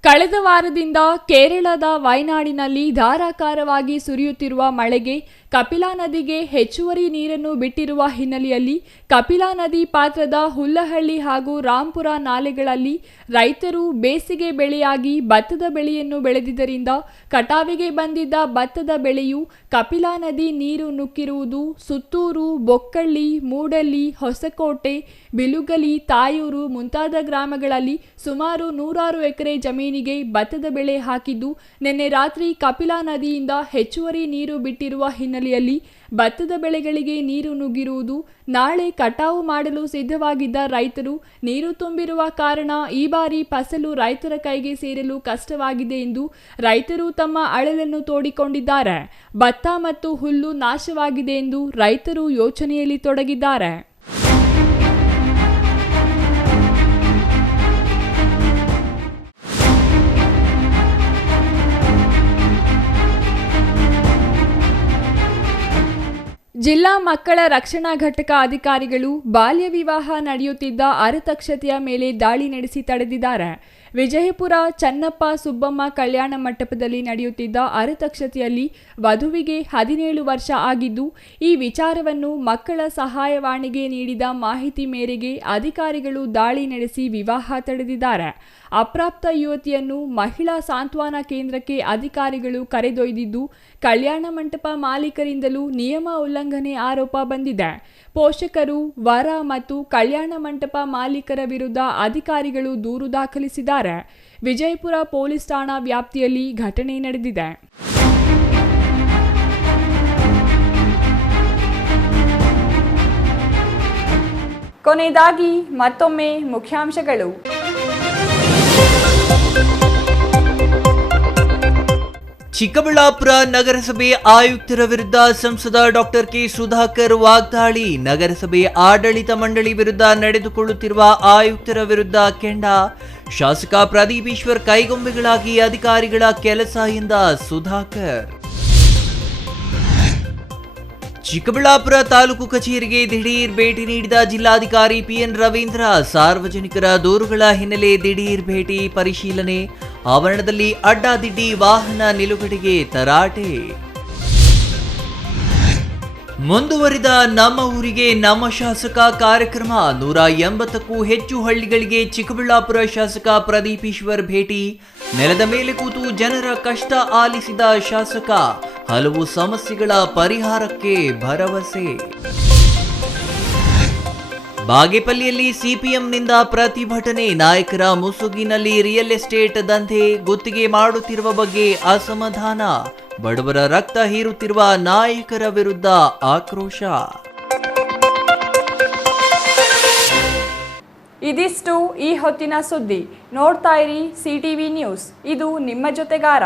ಕಳೆದ ವಾರದಿಂದ ಕೇರಳದ ವಯನಾಡಿನಲ್ಲಿ ಧಾರಾಕಾರವಾಗಿ ಸುರಿಯುತ್ತಿರುವ ಮಳೆಗೆ ಕಪಿಲಾ ನದಿಗೆ ಹೆಚ್ಚುವರಿ ನೀರನ್ನು ಬಿಟ್ಟಿರುವ ಹಿನ್ನೆಲೆಯಲ್ಲಿ ಕಪಿಲಾ ನದಿ ಪಾತ್ರದ ಹುಲ್ಲಹಳ್ಳಿ ಹಾಗೂ ರಾಂಪುರ ನಾಲೆಗಳಲ್ಲಿ ರೈತರು ಬೇಸಿಗೆ ಬೆಳೆಯಾಗಿ ಭತ್ತದ ಬೆಳೆಯನ್ನು ಬೆಳೆದಿದ್ದರಿಂದ ಕಟಾವಿಗೆ ಬಂದಿದ್ದ ಭತ್ತದ ಬೆಳೆಯು ಕಪಿಲಾ ನದಿ ನೀರು ನುಗ್ಗಿರುವುದು ಸುತ್ತೂರು, ಬೊಕ್ಕಳ್ಳಿ, ಮೂಡಳ್ಳಿ, ಹೊಸಕೋಟೆ, ಬಿಲುಗಲಿ, ತಾಯೂರು ಮುಂತಾದ ಗ್ರಾಮಗಳಲ್ಲಿ ಸುಮಾರು 100 ಎಕರೆ ಜಮೀನಿಗೆ ಭತ್ತದ ಬೆಳೆ ಹಾಕಿದ್ದು, ನಿನ್ನೆ ರಾತ್ರಿ ಕಪಿಲಾ ನದಿಯಿಂದ ಹೆಚ್ಚುವರಿ ನೀರು ಬಿಟ್ಟಿರುವ ಹಿನ್ನೆಲೆಯಲ್ಲಿ ಭತ್ತದ ಬೆಳೆಗಳಿಗೆ ನೀರು ನುಗ್ಗಿರುವುದು. ನಾಳೆ ಕಟಾವು ಮಾಡಲು ಸಿದ್ಧವಾಗಿದ್ದ ರೈತರು ನೀರು ತುಂಬಿರುವ ಕಾರಣ ಈ ಬಾರಿ ಫಸಲು ರೈತರ ಕೈಗೆ ಸೇರಲು ಕಷ್ಟವಾಗಿದೆ ಎಂದು ರೈತರು ತಮ್ಮ ಅಳಲನ್ನು ತೋಡಿಕೊಂಡಿದ್ದಾರೆ. ಭತ್ತ ಮತ್ತು ಹುಲ್ಲು ನಾಶವಾಗಿದೆ ಎಂದು ರೈತರು ಯೋಚನೆಯಲ್ಲಿ ತೊಡಗಿದ್ದಾರೆ. ಜಿಲ್ಲಾ ಮಕ್ಕಳ ರಕ್ಷಣಾ ಘಟಕ ಅಧಿಕಾರಿಗಳು ಬಾಲ್ಯ ವಿವಾಹ ನಡೆಯುತ್ತಿದ್ದ ಅರತಕ್ಷತೆಯ ಮೇಲೆ ದಾಳಿ ನಡೆಸಿ ತಡೆದಿದ್ದಾರೆ. ವಿಜಯಪುರ ಚನ್ನಪ್ಪ ಸುಬ್ಬಮ್ಮ ಕಲ್ಯಾಣ ಮಂಟಪದಲ್ಲಿ ನಡೆಯುತ್ತಿದ್ದ ಅರತಕ್ಷತೆಯಲ್ಲಿ ವಧುವಿಗೆ 17 ವರ್ಷ ಆಗಿದ್ದು, ಈ ವಿಚಾರವನ್ನು ಮಕ್ಕಳ ಸಹಾಯವಾಣಿಗೆ ನೀಡಿದ ಮಾಹಿತಿ ಮೇರೆಗೆ ಅಧಿಕಾರಿಗಳು ದಾಳಿ ನಡೆಸಿ ವಿವಾಹ ತಡೆದಿದ್ದಾರೆ. ಅಪ್ರಾಪ್ತ ಯುವತಿಯನ್ನು ಮಹಿಳಾ ಸಾಂತ್ವನ ಕೇಂದ್ರಕ್ಕೆ ಅಧಿಕಾರಿಗಳು ಕರೆದೊಯ್ದಿದ್ದು, ಕಲ್ಯಾಣ ಮಂಟಪ ಮಾಲೀಕರಿಂದಲೂ ನಿಯಮ ಉಲ್ಲಂಘನೆ ಆರೋಪ ಬಂದಿದೆ. ಪೋಷಕರು, ವರ ಮತ್ತು ಕಲ್ಯಾಣ ಮಂಟಪ ಮಾಲೀಕರ ವಿರುದ್ಧ ಅಧಿಕಾರಿಗಳು ದೂರು ದಾಖಲಿಸಿದ್ದಾರೆ. ವಿಜಯಪುರ ಪೊಲೀಸ್ ಠಾಣಾ ವ್ಯಾಪ್ತಿಯಲ್ಲಿ ಘಟನೆ ನಡೆದಿದೆ. ಕೊನೆಯದಾಗಿ ಮತ್ತೊಮ್ಮೆ ಮುಖ್ಯಾಂಶಗಳು. ಚಿಕ್ಕಬಳ್ಳಾಪುರ ನಗರಸಭೆ ಆಯುಕ್ತರ ವಿರುದ್ಧ ಸಂಸದ ಡಾಕ್ಟರ್ ಕೆ ಸುಧಾಕರ್ ವಾಗ್ದಾಳಿ. ನಗರಸಭೆ ಆಡಳಿತ ಮಂಡಳಿ ವಿರುದ್ಧ ನಡೆದುಕೊಳ್ಳುತ್ತಿರುವ ಆಯುಕ್ತರ ವಿರುದ್ಧ ಕೆಂಡ. ಶಾಸಕ ಪ್ರದೀಪ್ ಈಶ್ವರ್ ಕೈಗೊಂಬೆಗಳಾಗಿ ಅಧಿಕಾರಿಗಳ ಕೆಲಸ ಎಂದ ಸುಧಾಕರ್. ಚಿಕ್ಕಬಳ್ಳಾಪುರ ತಾಲೂಕು ಕಚೇರಿಗೆ ದಿಢೀರ್ ಭೇಟಿ ನೀಡಿದ ಜಿಲ್ಲಾಧಿಕಾರಿ ಪಿಎನ್ ರವೀಂದ್ರ. ಸಾರ್ವಜನಿಕರ ದೂರುಗಳ ಹಿನ್ನೆಲೆ ದಿಢೀರ್ ಭೇಟಿ ಪರಿಶೀಲನೆ. ಆವರಣದಲ್ಲಿ ಅಡ್ಡಾದಿಡ್ಡಿ ವಾಹನ ನಿಲುಗಡೆಗೆ ತರಾಟೆ. ಮುಂದುವರಿದ ನಮ್ಮ ಊರಿಗೆ ನಮ್ಮ ಶಾಸಕ ಕಾರ್ಯಕ್ರಮ. 180ಕ್ಕೂ ಹೆಚ್ಚು ಹಳ್ಳಿಗಳಿಗೆ ಚಿಕ್ಕಬಳ್ಳಾಪುರ ಶಾಸಕ ಪ್ರದೀಪ್ ಈಶ್ವರ್ ಭೇಟಿ. ನೆಲದ ಮೇಲೆ ಕೂತು ಜನರ ಕಷ್ಟ ಆಲಿಸಿದ ಶಾಸಕ. ಹಲವು ಸಮಸ್ಯೆಗಳ ಪರಿಹಾರಕ್ಕೆ ಭರವಸೆ. ಬಾಗೇಪಲ್ಲಿಯಲ್ಲಿ ಸಿಪಿಎಂನಿಂದ ಪ್ರತಿಭಟನೆ. ನಾಯಕರ ಮುಸುಗಿನಲ್ಲಿ ರಿಯಲ್ ಎಸ್ಟೇಟ್ ದಂಧೆ ಗುತ್ತಿಗೆ ಮಾಡುತ್ತಿರುವ ಬಗ್ಗೆ ಅಸಮಾಧಾನ. ಬಡವರ ರಕ್ತ ಹೀರುತ್ತಿರುವ ನಾಯಕರ ವಿರುದ್ಧ ಆಕ್ರೋಶ. ಇದಿಷ್ಟು ಈ ಹೊತ್ತಿನ ಸುದ್ದಿ. ನೋಡ್ತಾ ಇರಿ ಸಿಟಿವಿ ನ್ಯೂಸ್, ಇದು ನಿಮ್ಮ ಜೊತೆಗಾರ.